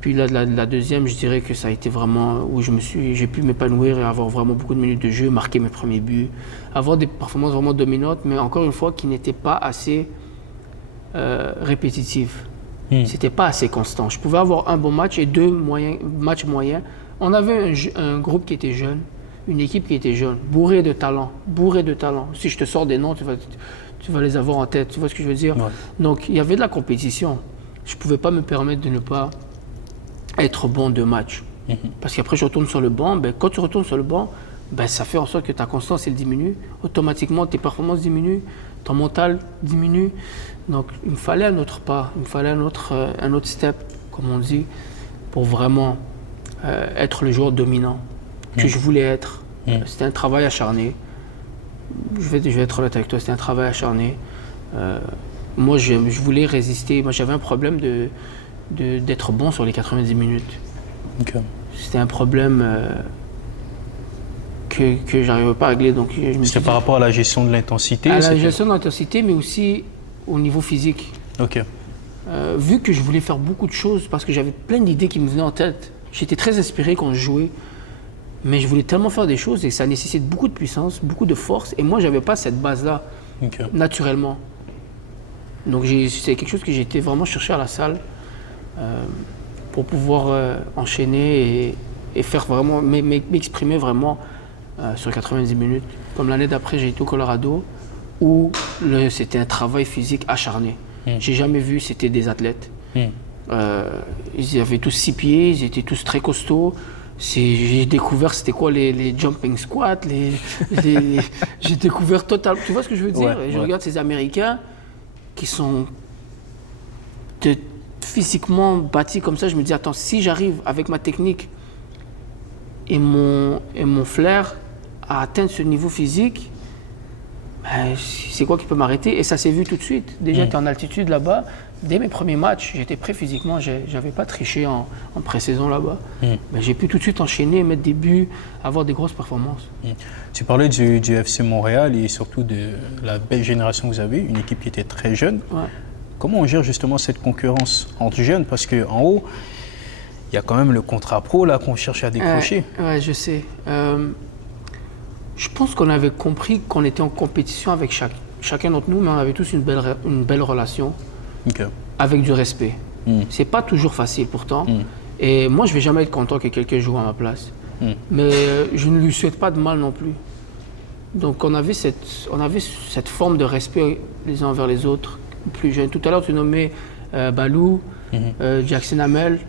Puis la deuxième, je dirais que ça a été vraiment où j'ai pu m'épanouir et avoir vraiment beaucoup de minutes de jeu, marquer mes premiers buts, avoir des performances vraiment dominantes, mais encore une fois, qui n'étaient pas assez répétitives. C'était pas assez constant. Je pouvais avoir un bon match et deux matchs moyens. On avait un groupe qui était jeune, une équipe qui était jeune, bourrée de talent. Si je te sors des noms, tu vas les avoir en tête, tu vois ce que je veux dire? Donc, il y avait de la compétition. Je ne pouvais pas me permettre de ne pas être bon de match. Parce qu'après, je retourne sur le banc. Quand tu retournes sur le banc, ça fait en sorte que ta constance, elle diminue. Automatiquement, tes performances diminuent, ton mental diminue. Donc, il me fallait un autre pas, il me fallait un autre step, comme on dit, pour vraiment être le joueur dominant que je voulais être. C'était un travail acharné. Je vais être honnête avec toi, c'était un travail acharné. Moi, je voulais résister. Moi, j'avais un problème d'être bon sur les 90 minutes. C'était un problème que je n'arrivais pas à régler. C'était par rapport à la gestion de l'intensité? À la gestion de l'intensité, mais aussi au niveau physique. Vu que je voulais faire beaucoup de choses, parce que j'avais plein d'idées qui me venaient en tête, j'étais très inspiré quand je jouais, mais je voulais tellement faire des choses et ça nécessite beaucoup de puissance, beaucoup de force, et moi, je n'avais pas cette base-là, naturellement. Donc, c'est quelque chose que j'ai été vraiment chercher à la salle pour pouvoir enchaîner et faire vraiment, m'exprimer vraiment sur 90 minutes. Comme l'année d'après, j'ai été au Colorado, où c'était un travail physique acharné. J'ai jamais vu, c'était des athlètes. Ils avaient tous 6 pieds, ils étaient tous très costauds. J'ai découvert c'était quoi les jumping squats, j'ai découvert total. Tu vois ce que je veux dire? Je regarde ces Américains qui sont physiquement bâtis comme ça. Je me dis, attends, si j'arrive avec ma technique et mon flair à atteindre ce niveau physique, Ben, c'est quoi qui peut m'arrêter? Et ça s'est vu tout de suite. Déjà, tu es en altitude là-bas. Dès mes premiers matchs, j'étais prêt physiquement. J'avais pas triché en pré-saison là-bas. Ben, j'ai pu tout de suite enchaîner, mettre des buts, avoir des grosses performances. Tu parlais du FC Montréal et surtout de la belle génération que vous avez, une équipe qui était très jeune. Ouais. Comment on gère justement cette concurrence entre jeunes? Parce qu'en haut, il y a quand même le contrat pro là qu'on cherche à décrocher. Ouais, je sais. Je pense qu'on avait compris qu'on était en compétition avec chacun d'entre nous, mais on avait tous une belle relation, Ok. avec du respect. C'est pas toujours facile pourtant. Et moi, je vais jamais être content que quelqu'un joue à ma place. Mais je ne lui souhaite pas de mal non plus. Donc on avait cette forme de respect les uns envers les autres, plus jeunes. Tout à l'heure, tu nommais Balou, Jackson Hamel.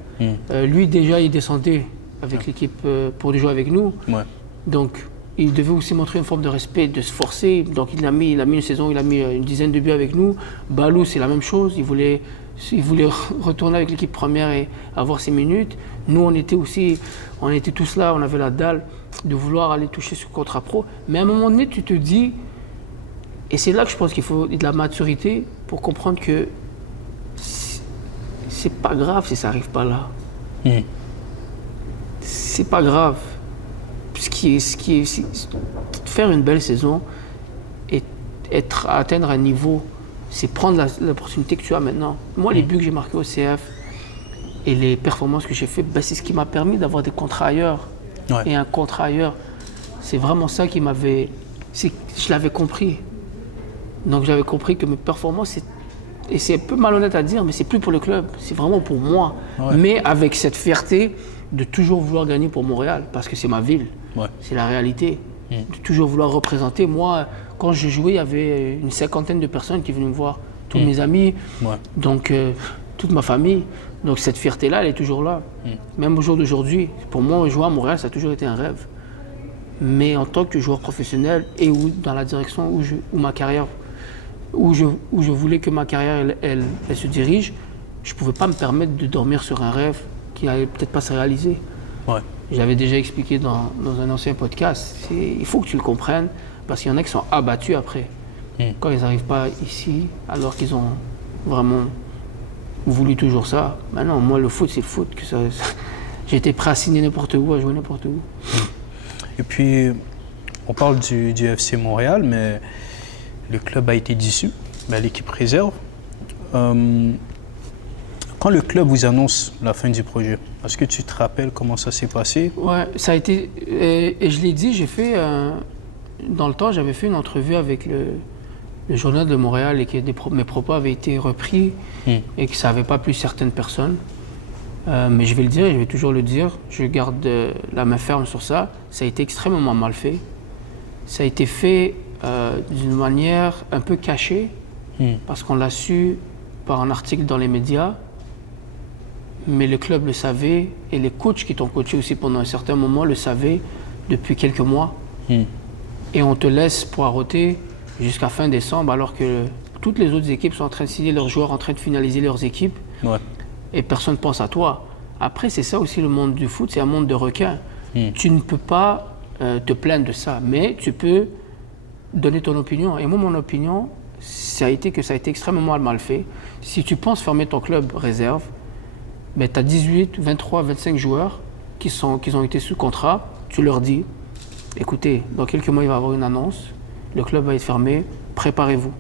Lui, déjà, il descendait avec l'équipe pour jouer avec nous. Ouais. Donc, il devait aussi montrer une forme de respect, de se forcer. Donc, il a mis une saison, il a mis une dizaine de buts avec nous. Balou, c'est la même chose. Il voulait retourner avec l'équipe première et avoir ses minutes. Nous, on était tous là, on avait la dalle de vouloir aller toucher ce contrat pro. Mais à un moment donné, tu te dis, et c'est là que je pense qu'il faut de la maturité pour comprendre que c'est pas grave si ça n'arrive pas là. C'est pas grave. Faire une belle saison et atteindre un niveau, c'est prendre l'opportunité que tu as maintenant. Moi, les buts que j'ai marqués au CF et les performances que j'ai faites, ben, c'est ce qui m'a permis d'avoir des contrats ailleurs. Ouais. Et un contrat ailleurs, c'est vraiment ça qui m'avait... Je l'avais compris. Donc j'avais compris que mes performances, et c'est un peu malhonnête à dire, mais c'est plus pour le club, c'est vraiment pour moi. Ouais. Mais avec cette fierté de toujours vouloir gagner pour Montréal, parce que c'est ma ville. Ouais. C'est la réalité. De toujours vouloir représenter. Moi, quand je jouais, il y avait une 50aine de personnes qui venaient me voir. Tous mes amis, donc toute ma famille. Donc cette fierté-là, elle est toujours là. Même au jour d'aujourd'hui. Pour moi, jouer à Montréal, ça a toujours été un rêve. Mais en tant que joueur professionnel et dans la direction où ma carrière, où je voulais que ma carrière elle se dirige, je ne pouvais pas me permettre de dormir sur un rêve qui n'allait peut-être pas se réaliser. Ouais. J'avais déjà expliqué dans un ancien podcast, il faut que tu le comprennes, parce qu'il y en a qui sont abattus après, quand ils n'arrivent pas ici, alors qu'ils ont vraiment voulu toujours ça. Maintenant, moi, le foot, c'est le foot. J'étais prêt à signer n'importe où, à jouer n'importe où. Et puis, on parle du FC Montréal, mais le club a été dissous, l'équipe réserve. Quand le club vous annonce la fin du projet, est-ce que tu te rappelles comment ça s'est passé? Ouais, ça a été... Et je l'ai dit, dans le temps, j'avais fait une entrevue avec le journal de Montréal et que mes propos avaient été repris et que ça n'avait pas plu certaines personnes. Mais je vais le dire et je vais toujours le dire. Je garde la main ferme sur ça. Ça a été extrêmement mal fait. Ça a été fait d'une manière un peu cachée parce qu'on l'a su par un article dans les médias. Mais le club le savait et les coachs qui t'ont coaché aussi pendant un certain moment le savaient depuis quelques mois. Et on te laisse poireauter jusqu'à fin décembre alors que toutes les autres équipes sont en train de signer leurs joueurs, en train de finaliser leurs équipes. Ouais. Et personne ne pense à toi. Après, c'est ça aussi le monde du foot, c'est un monde de requins. Tu ne peux pas te plaindre de ça, mais tu peux donner ton opinion. Et moi, mon opinion, ça a été extrêmement mal fait. Si tu penses fermer ton club réserve, ben, tu as 18, 23, 25 joueurs qui ont été sous contrat. Tu leur dis, écoutez, dans quelques mois, il va y avoir une annonce, le club va être fermé, préparez-vous.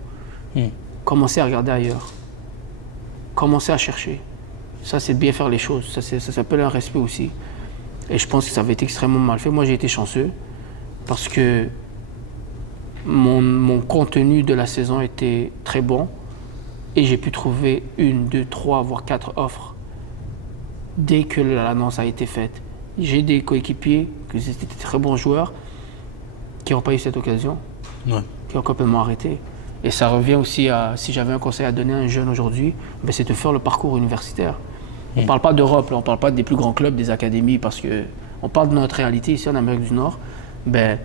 Commencez à regarder ailleurs. Commencez à chercher. Ça, c'est de bien faire les choses. Ça s'appelle un respect aussi. Et je pense que ça avait été extrêmement mal fait. Moi, j'ai été chanceux parce que mon contenu de la saison était très bon et j'ai pu trouver 1, 2, 3, voire 4 offres dès que l'annonce a été faite. J'ai des coéquipiers, qui étaient des très bons joueurs, qui n'ont pas eu cette occasion, qui ont complètement arrêté. Et ça revient aussi à, si j'avais un conseil à donner à un jeune aujourd'hui, ben c'est de faire le parcours universitaire. On ne parle pas d'Europe, on ne parle pas des plus grands clubs, des académies, parce qu'on parle de notre réalité ici en Amérique du Nord. Ben,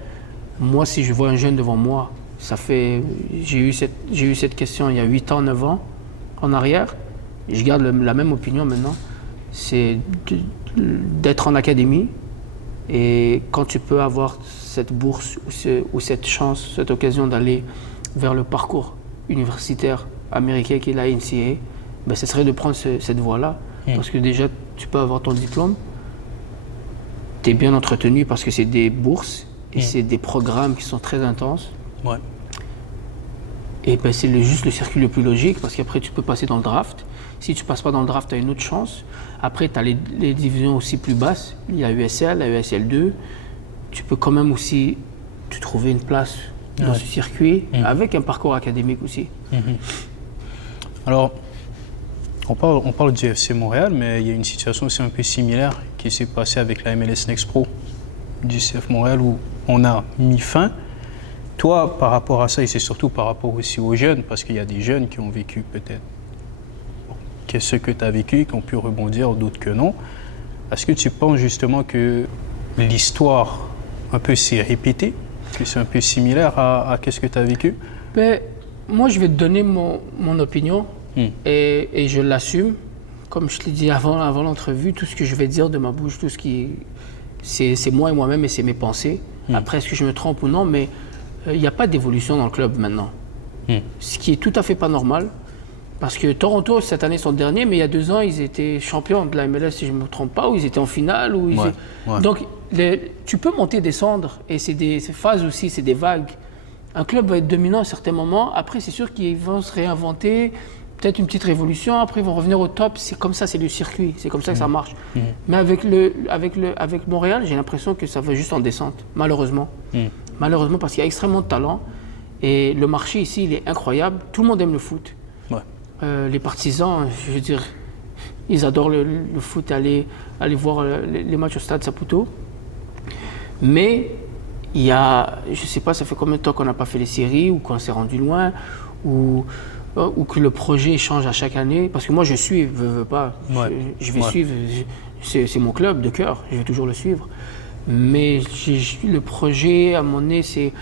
moi, si je vois un jeune devant moi, j'ai eu cette question il y a 8 ans, 9 ans en arrière, et je garde la même opinion maintenant, c'est d'être en académie, et quand tu peux avoir cette bourse ou cette chance, cette occasion d'aller vers le parcours universitaire américain qui est la NCAA, ben, ce serait de prendre cette voie-là. Parce que déjà, tu peux avoir ton diplôme, tu es bien entretenu parce que c'est des bourses et c'est des programmes qui sont très intenses. Ouais. Et ben, c'est juste le circuit le plus logique parce qu'après, tu peux passer dans le draft. Si tu ne passes pas dans le draft, tu as une autre chance. Après, tu as les divisions aussi plus basses. Il y a USL, la USL 2. Tu peux quand même aussi te trouver une place dans ce circuit avec un parcours académique aussi. Alors, on parle du FC Montréal, mais il y a une situation aussi un peu similaire qui s'est passée avec la MLS Next Pro du CF Montréal où on a mis fin. Toi, par rapport à ça, et c'est surtout par rapport aussi aux jeunes, parce qu'il y a des jeunes qui ont vécu peut-être ce que tu as vécu, qui ont pu rebondir, d'autres que non. Est-ce que tu penses justement que l'histoire un peu s'est répétée, que c'est un peu similaire à ce que tu as vécu? Ben, moi, je vais te donner mon opinion et je l'assume. Comme je l'ai dit avant l'entrevue, tout ce que je vais dire de ma bouche, tout ce qui... C'est moi et moi-même et c'est mes pensées. Après, est-ce que je me trompe ou non, mais il n'y a pas d'évolution dans le club maintenant. Ce qui est tout à fait pas normal. Parce que Toronto, cette année, sont derniers, mais il y a 2 ans, ils étaient champions de la MLS, si je ne me trompe pas, ou ils étaient en finale. Donc, tu peux monter, descendre, et c'est des phases aussi, c'est des vagues. Un club va être dominant à certains moments, après, c'est sûr qu'ils vont se réinventer, peut-être une petite révolution, après, ils vont revenir au top. C'est comme ça, c'est le circuit, c'est comme ça que ça marche. Mais avec Montréal, j'ai l'impression que ça va juste en descente, malheureusement. Malheureusement, parce qu'il y a extrêmement de talent, et le marché ici, il est incroyable. Tout le monde aime le foot. Les partisans, je veux dire, ils adorent le foot, aller voir les matchs au stade Saputo. Mais il y a, je ne sais pas, ça fait combien de temps qu'on n'a pas fait les séries ou qu'on s'est rendu loin ou que le projet change à chaque année. Parce que moi, je suis, veux pas, je vais suivre, c'est mon club de cœur, je vais toujours le suivre. Mais le projet, à mon nez, c'est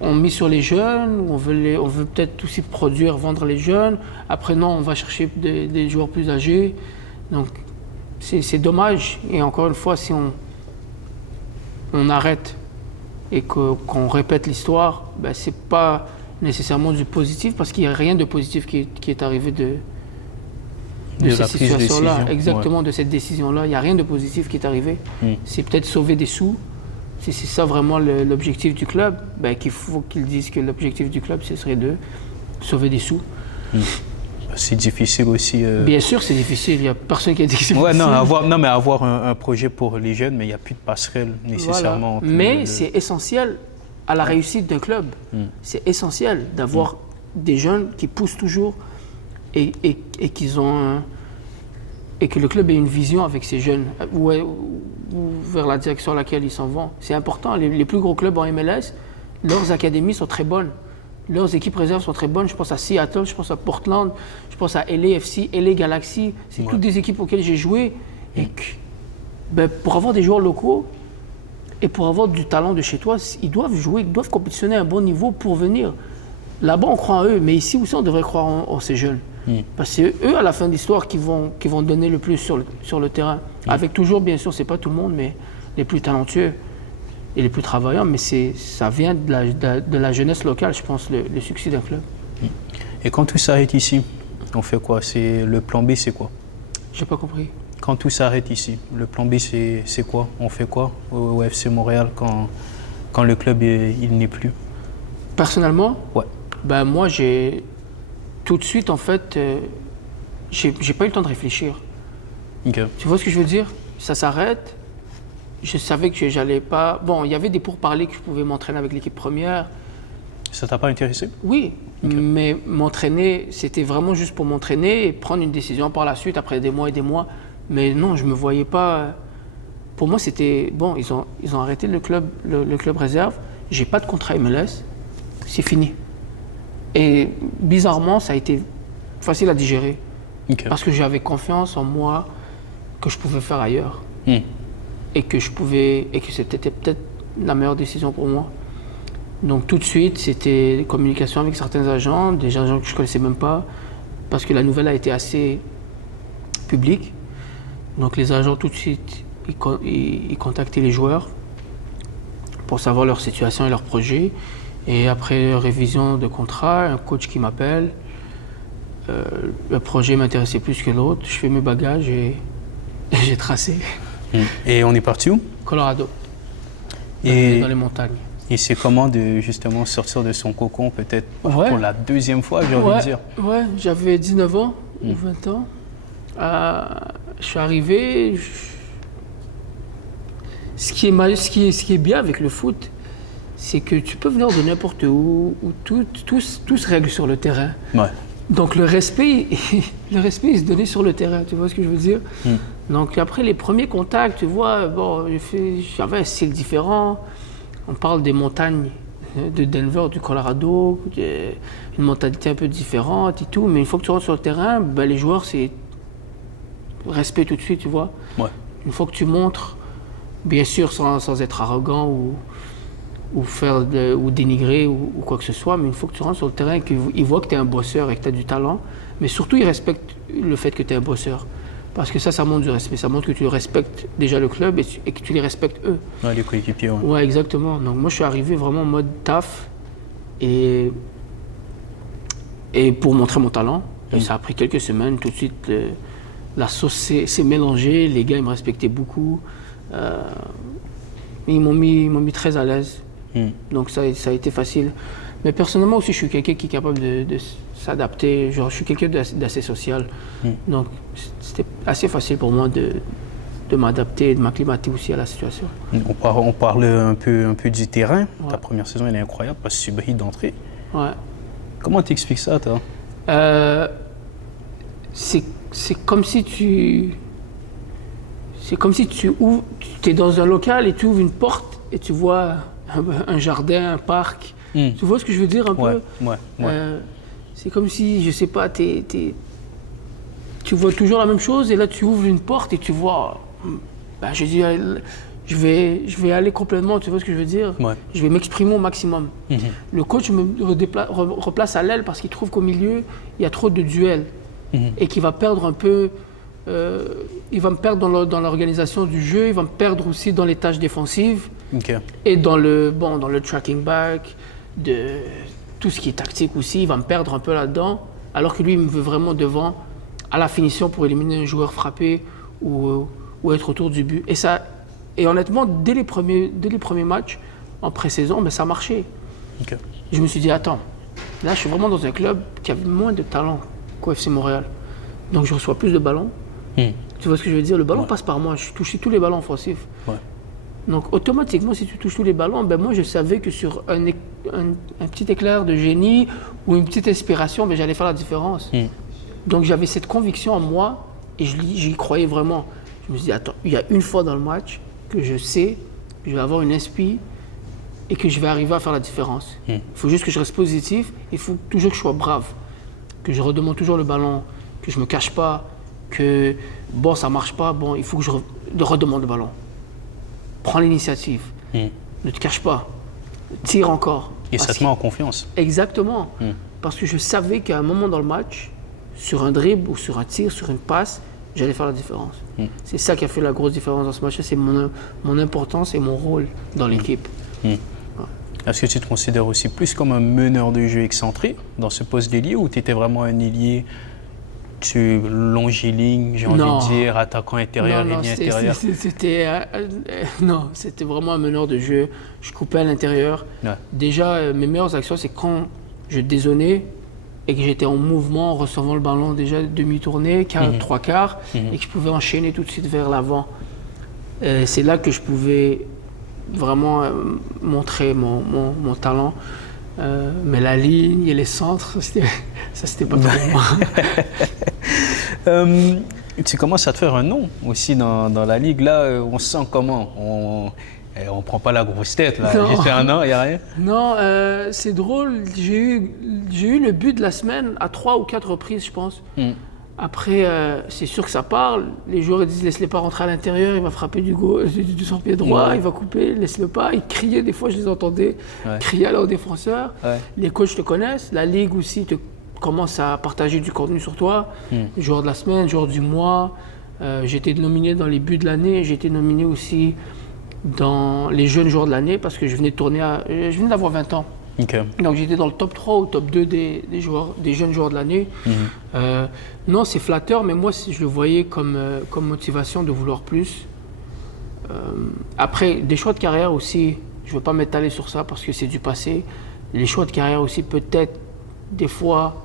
on met sur les jeunes, on veut peut-être aussi produire, vendre les jeunes. Après, non, on va chercher des joueurs plus âgés. Donc, c'est dommage. Et encore une fois, si on arrête et qu'on répète l'histoire, ben, ce n'est pas nécessairement du positif parce qu'il n'y a rien de positif qui est arrivé de cette situation-là. Exactement, de cette décision-là. Il n'y a rien de positif qui est arrivé. C'est peut-être sauver des sous. Si c'est ça vraiment l'objectif du club, ben, qu'il faut qu'ils disent que l'objectif du club, ce serait de sauver des sous. C'est difficile aussi. Bien sûr, c'est difficile. Il n'y a personne qui a dit que c'est difficile. Mais avoir un projet pour les jeunes, mais il n'y a plus de passerelle nécessairement. Voilà. Mais c'est essentiel à la réussite d'un club. C'est essentiel d'avoir des jeunes qui poussent toujours et qu'ils ont et que le club ait une vision avec ces jeunes ou vers la direction à laquelle ils s'en vont. C'est important. Les plus gros clubs en MLS, leurs académies sont très bonnes. Leurs équipes réserves sont très bonnes. Je pense à Seattle, je pense à Portland, je pense à LAFC, LA Galaxy. C'est toutes des équipes auxquelles j'ai joué. Et que, pour avoir des joueurs locaux et pour avoir du talent de chez toi, ils doivent jouer, ils doivent compétitionner à un bon niveau pour venir. Là-bas, on croit en eux, mais ici aussi, on devrait croire en ces jeunes. Parce que c'est eux, à la fin de l'histoire, qui vont donner le plus sur le terrain. Avec toujours, bien sûr, c'est pas tout le monde, mais les plus talentueux et les plus travaillants. Mais ça vient de la jeunesse locale, je pense, le succès d'un club. Et quand tout s'arrête ici, on fait quoi? Le plan B, c'est quoi? J'ai pas compris. Quand tout s'arrête ici, le plan B, c'est quoi? On fait quoi au FC Montréal quand le club il n'est plus? Personnellement? Ouais. Moi, tout de suite, en fait, j'ai pas eu le temps de réfléchir. Okay. Tu vois ce que je veux dire? Ça s'arrête. Je savais que j'allais pas... Bon, il y avait des pourparlers que je pouvais m'entraîner avec l'équipe première. Ça t'a pas intéressé? Oui, mais m'entraîner, c'était vraiment juste pour m'entraîner et prendre une décision par la suite, après des mois et des mois. Mais non, je me voyais pas... Pour moi, c'était... Bon, ils ont arrêté le club réserve. J'ai pas de contrat MLS. C'est fini. Et bizarrement, ça a été facile à digérer. Okay. Parce que j'avais confiance en moi que je pouvais faire ailleurs. Et que c'était peut-être la meilleure décision pour moi. Donc tout de suite, c'était des communications avec certains agents, des agents que je ne connaissais même pas, parce que la nouvelle a été assez publique. Donc les agents, tout de suite, ils contactaient les joueurs pour savoir leur situation et leur projet. Et après révision de contrat, un coach qui m'appelle. Le projet m'intéressait plus que l'autre. Je fais mes bagages et j'ai tracé. Et on est parti où? Colorado, Et, dans les montagnes. et c'est comment de justement sortir de son cocon, peut-être Ouais. pour la deuxième fois, j'ai envie de dire. Ouais, j'avais 19 ans ou 20 ans. Je suis arrivé. Ce qui est bien avec le foot, c'est que tu peux venir de n'importe où tout se règle sur le terrain. Ouais. Donc le respect, il se donnait sur le terrain, tu vois ce que je veux dire? Donc après les premiers contacts, tu vois, bon, j'avais un style différent. On parle des montagnes de Denver, du Colorado, une mentalité un peu différente et tout. Mais une fois que tu rentres sur le terrain, ben, les joueurs, c'est respect tout de suite, tu vois. Ouais. Une fois que tu montres, bien sûr sans être arrogant ou dénigrer ou quoi que ce soit, mais une fois que tu rentres sur le terrain et qu'ils voient que tu es un bosseur et que tu as du talent, mais surtout ils respectent le fait que tu es un bosseur. Parce que ça montre du respect, ça montre que tu respectes déjà le club et que tu les respectes eux. Ouais, les coéquipiers, ouais. Ouais, exactement. Donc moi je suis arrivé vraiment en mode taf et pour montrer mon talent. Et ça a pris quelques semaines, tout de suite la sauce s'est mélangée, les gars ils me respectaient beaucoup. Ils m'ont mis très à l'aise. Donc ça a été facile. Mais personnellement aussi, je suis quelqu'un qui est capable de s'adapter. Genre, je suis quelqu'un d'assez social. Donc c'était assez facile pour moi de m'adapter, de m'acclimater aussi à la situation. On parle un peu du terrain. Ouais. Ta première saison, elle est incroyable parce que tu brilles d'entrée. Ouais. Comment t'expliques ça, toi? C'est comme si tu... C'est comme si tu es dans un local et tu ouvres une porte et tu vois un jardin, un parc. Tu vois ce que je veux dire un Ouais, peu? ouais. C'est comme si, je sais pas, tu vois toujours la même chose et là tu ouvres une porte et tu vois... Ben, je dis, je vais aller complètement, tu vois ce que je veux dire? Ouais. Je vais m'exprimer au maximum. Le coach me replace à l'aile parce qu'il trouve qu'au milieu, il y a trop de duels et qu'il va perdre un peu... il va me perdre dans l'organisation du jeu, il va me perdre aussi dans les tâches défensives et dans le tracking back, de tout ce qui est tactique aussi, il va me perdre un peu là-dedans, alors que lui, il me veut vraiment devant, à la finition pour éliminer un joueur frappé ou être autour du but. Et honnêtement, dès les premiers matchs, en pré-saison, ben, ça marchait. Je me suis dit, attends, là, je suis vraiment dans un club qui a moins de talent qu'au FC Montréal. Donc, je reçois plus de ballons. Tu vois ce que je veux dire? Le ballon passe par moi. Je touchais tous les ballons offensifs. Ouais. Donc, automatiquement, si tu touches tous les ballons, ben moi, je savais que sur un petit éclair de génie ou une petite inspiration, ben, j'allais faire la différence. Donc, j'avais cette conviction en moi et j'y croyais vraiment. Je me suis dit, attends, il y a une fois dans le match que je sais que je vais avoir une inspi et que je vais arriver à faire la différence. Il faut juste que je reste positif. Il faut toujours que je sois brave. Que je redemande toujours le ballon. Que je me cache pas, que bon, ça marche pas, bon, il faut que je redemande le ballon. Prends l'initiative, ne te cache pas, tire encore. Et ça te met en confiance. Exactement, parce que je savais qu'à un moment dans le match, sur un dribble ou sur un tir, sur une passe, j'allais faire la différence. C'est ça qui a fait la grosse différence dans ce match, c'est mon importance et mon rôle dans l'équipe. Est-ce que tu te considères aussi plus comme un meneur de jeu excentré dans ce poste d'ailier ou tu étais vraiment un ailier longiligne, j'ai envie de dire, attaquant intérieur, ligne intérieure? C'était vraiment un meneur de jeu. Je coupais à l'intérieur. Ouais. Déjà, mes meilleures actions, c'est quand je dézonnais et que j'étais en mouvement, en recevant le ballon déjà demi-tournée, trois quarts, et que je pouvais enchaîner tout de suite vers l'avant. C'est là que je pouvais vraiment montrer mon talent. Mais la ligne et les centres, c'était pas pour moi. Tu commences à te faire un nom aussi dans la ligue. Là, on se sent comment? On prend pas la grosse tête, là. J'ai fait un an, il n'y a rien? Non, c'est drôle. J'ai eu le but de la semaine à 3 ou 4 reprises, je pense. Après, c'est sûr que ça parle. Les joueurs disent laisse-le pas rentrer à l'intérieur, il va frapper du son pied droit, il va couper, laisse-le pas. Ils criaient, des fois je les entendais crier à leurs défenseurs. Les coachs te connaissent, la ligue aussi commence à partager du contenu sur toi. Joueur de la semaine, joueur du mois. J'ai été nominé dans les buts de l'année, j'ai été nominé aussi dans les jeunes joueurs de l'année parce que je venais d'avoir 20 ans. Ok. Donc j'étais dans le top 3 ou top 2 des jeunes joueurs de l'année. Non, c'est flatteur, mais moi je le voyais comme motivation de vouloir plus. Après, des choix de carrière aussi, je ne veux pas m'étaler sur ça parce que c'est du passé. Les choix de carrière aussi, peut-être, des fois,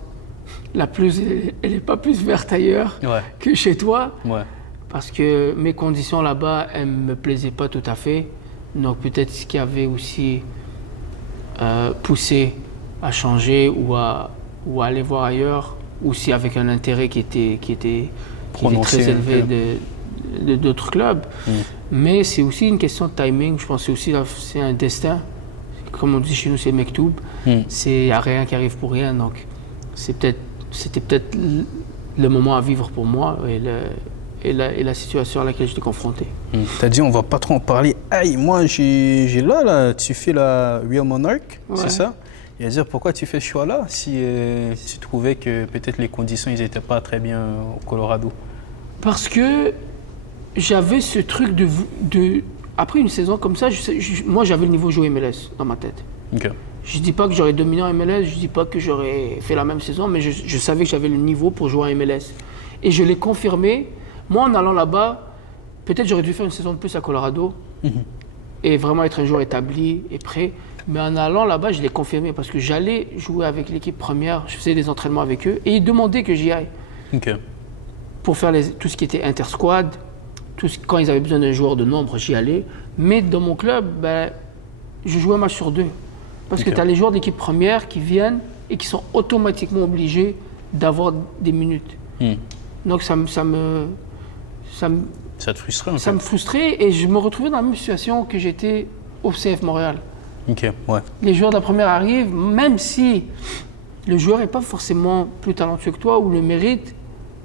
la pelouse, elle n'est pas plus verte ailleurs que chez toi. Ouais. Parce que mes conditions là-bas, elles ne me plaisaient pas tout à fait. Donc peut-être ce qui avait aussi poussé à changer ou à aller voir ailleurs, aussi avec un intérêt qui était très élevé de d'autres clubs. Mais c'est aussi une question de timing. Je pense que c'est un destin. Comme on dit chez nous, c'est Mektoub. Il n'y a rien qui arrive pour rien. Donc c'était peut-être le moment à vivre pour moi et la situation à laquelle j'étais confronté. Tu as dit on va pas trop en parler. Aïe, moi j'ai là, tu fais la Real Monarch, c'est ça? Et à dire pourquoi tu fais ce choix-là si tu trouvais que peut-être les conditions n'étaient pas très bien au Colorado? Parce que j'avais ce truc après une saison comme ça, moi j'avais le niveau jouer MLS dans ma tête. Okay. Je ne dis pas que j'aurais dominé en MLS, je ne dis pas que j'aurais fait la même saison, mais je savais que j'avais le niveau pour jouer en MLS. Et je l'ai confirmé. Moi, en allant là-bas, peut-être j'aurais dû faire une saison de plus à Colorado et vraiment être un joueur établi et prêt. Mais en allant là-bas, je l'ai confirmé parce que j'allais jouer avec l'équipe première, je faisais des entraînements avec eux et ils demandaient que j'y aille. Okay. Pour faire tout ce qui était inter-squad, quand ils avaient besoin d'un joueur de nombre, j'y allais. Mais dans mon club, je jouais un match sur 2. Parce que tu as les joueurs d'équipe première qui viennent et qui sont automatiquement obligés d'avoir des minutes. Donc ça te frustrait un peu? Ça me frustrait et je me retrouvais dans la même situation que j'étais au CF Montréal. Ok, ouais. Les joueurs de la première arrivent, même si le joueur n'est pas forcément plus talentueux que toi ou le mérite,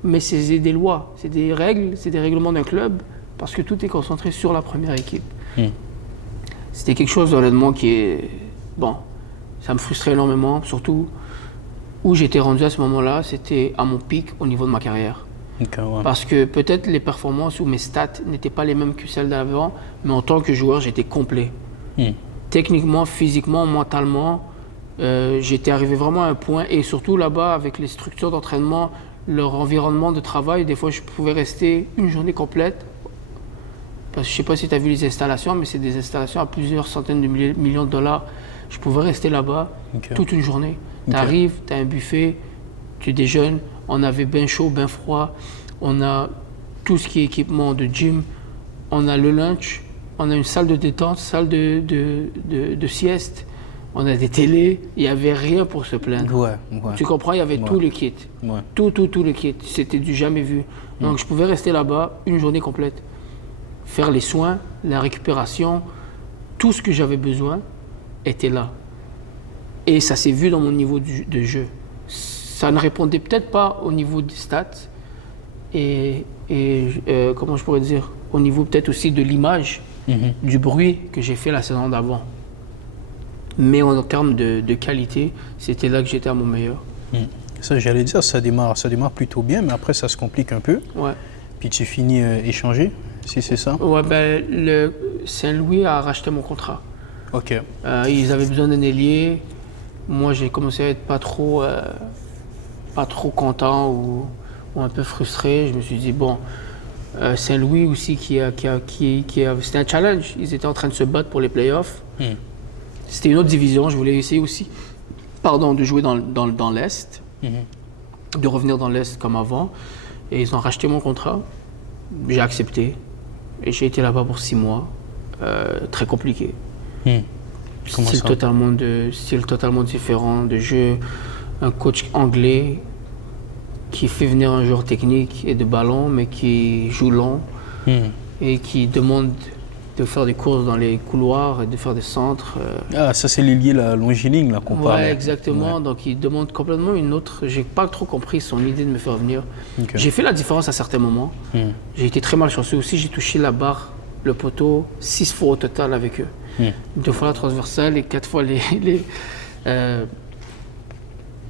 mais c'est des lois, c'est des règles, c'est des règlements d'un club, parce que tout est concentré sur la première équipe. C'était quelque chose honnêtement qui est... Bon, ça me frustrait énormément, surtout où j'étais rendu à ce moment-là, c'était à mon pic au niveau de ma carrière. Okay, ouais. Parce que peut-être les performances ou mes stats n'étaient pas les mêmes que celles d'avant, mais en tant que joueur, j'étais complet. Techniquement, physiquement, mentalement, j'étais arrivé vraiment à un point. Et surtout là-bas, avec les structures d'entraînement, leur environnement de travail, des fois, je pouvais rester une journée complète. Parce que je ne sais pas si tu as vu les installations, mais c'est des installations à plusieurs centaines de millions de dollars. Je pouvais rester là-bas toute une journée. Tu arrives, tu as un buffet, tu déjeunes. On avait bain chaud, bain froid. On a tout ce qui est équipement de gym. On a le lunch. On a une salle de détente, salle de sieste. On a des télés. Il n'y avait rien pour se plaindre. Ouais. Tu comprends? Il y avait tout le kit. Ouais. Tout le kit. C'était du jamais vu. Donc je pouvais rester là-bas une journée complète. Faire les soins, la récupération. Tout ce que j'avais besoin était là. Et ça s'est vu dans mon niveau de jeu. Ça ne répondait peut-être pas au niveau des stats et comment je pourrais dire, au niveau peut-être aussi de l'image, du bruit que j'ai fait la saison d'avant. Mais en termes de qualité, c'était là que j'étais à mon meilleur. Ça, j'allais dire, ça démarre plutôt bien, mais après ça se complique un peu. Ouais. Puis tu finis échangé, si c'est ça? Ouais, le Saint-Louis a racheté mon contrat. Ok. Ils avaient besoin d'un ailier. Moi, j'ai commencé à être pas trop content ou un peu frustré. Je me suis dit, bon, Saint-Louis aussi, c'était un challenge. Ils étaient en train de se battre pour les playoffs. C'était une autre division. Je voulais essayer aussi de jouer dans l'Est, de revenir dans l'Est comme avant. Et ils ont racheté mon contrat. J'ai accepté. Et j'ai été là-bas pour 6 mois. Très compliqué. Style totalement différent de jeu. Un coach anglais qui fait venir un joueur technique et de ballon, mais qui joue long et qui demande de faire des courses dans les couloirs et de faire des centres. Ah, ça c'est l'ailier longiligne là qu'on parle. Ouais, exactement. Ouais. Donc il demande complètement une autre. J'ai pas trop compris son idée de me faire venir. Okay. J'ai fait la différence à certains moments. J'ai été très malchanceux aussi. J'ai touché la barre, le poteau, 6 fois au total avec eux. 2 fois la transversale et 4 fois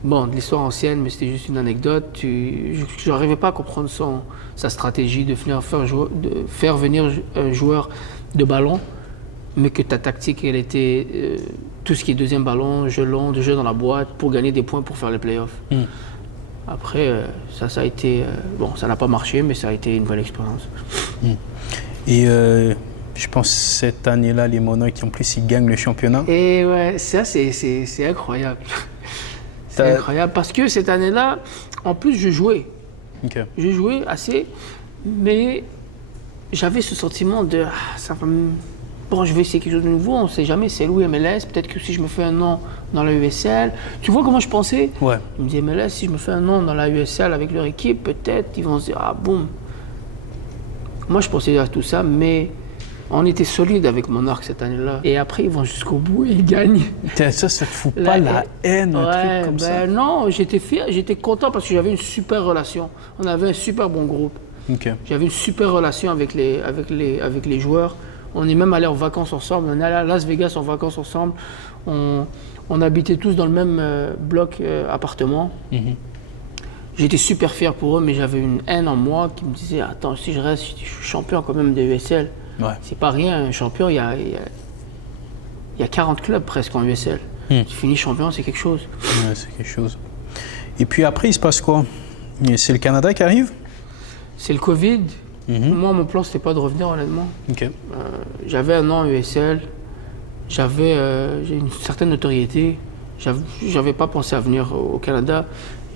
bon, de l'histoire ancienne, mais c'était juste une anecdote. Je n'arrivais pas à comprendre sa stratégie de faire venir un joueur de ballon mais que ta tactique, elle était tout ce qui est deuxième ballon, jeu long, de jeu dans la boîte, pour gagner des points pour faire les playoffs. Après, ça a été... bon, ça n'a pas marché, mais ça a été une bonne expérience. Et je pense cette année-là, les Monarchs, en plus, ils gagnent le championnat. Et ouais, ça, c'est incroyable. C'est incroyable parce que cette année-là, en plus, je jouais. Okay. Je jouais assez, mais j'avais ce sentiment de bon, je vais essayer quelque chose de nouveau, on ne sait jamais, c'est Louis MLS, peut-être que si je me fais un an dans la USL, tu vois comment je pensais? Ouais. Je me disais, MLS, si je me fais un an dans la USL avec leur équipe, peut-être ils vont se dire, ah boum. Moi, je pensais à tout ça, mais on était solide avec Monarch cette année-là. Et après, ils vont jusqu'au bout et ils gagnent. Ça te fout pas la haine, un truc comme ça? Non, j'étais fier, j'étais content parce que j'avais une super relation. On avait un super bon groupe. Okay. J'avais une super relation avec les joueurs. On est même allés en vacances ensemble. On est allé à Las Vegas en vacances ensemble. On habitait tous dans le même bloc appartement. J'étais super fier pour eux, mais j'avais une haine en moi qui me disait, attends, si je reste, je suis champion quand même de USL. Ouais. C'est pas rien, un champion, il y a 40 clubs presque en USL. Tu finis champion, c'est quelque chose. Ouais, c'est quelque chose. Et puis après, il se passe quoi? C'est le Canada qui arrive? C'est le Covid. Moi, mon plan, c'était pas de revenir, honnêtement. Okay. J'avais un an en USL. J'ai une certaine notoriété. J'avais pas pensé à venir au Canada.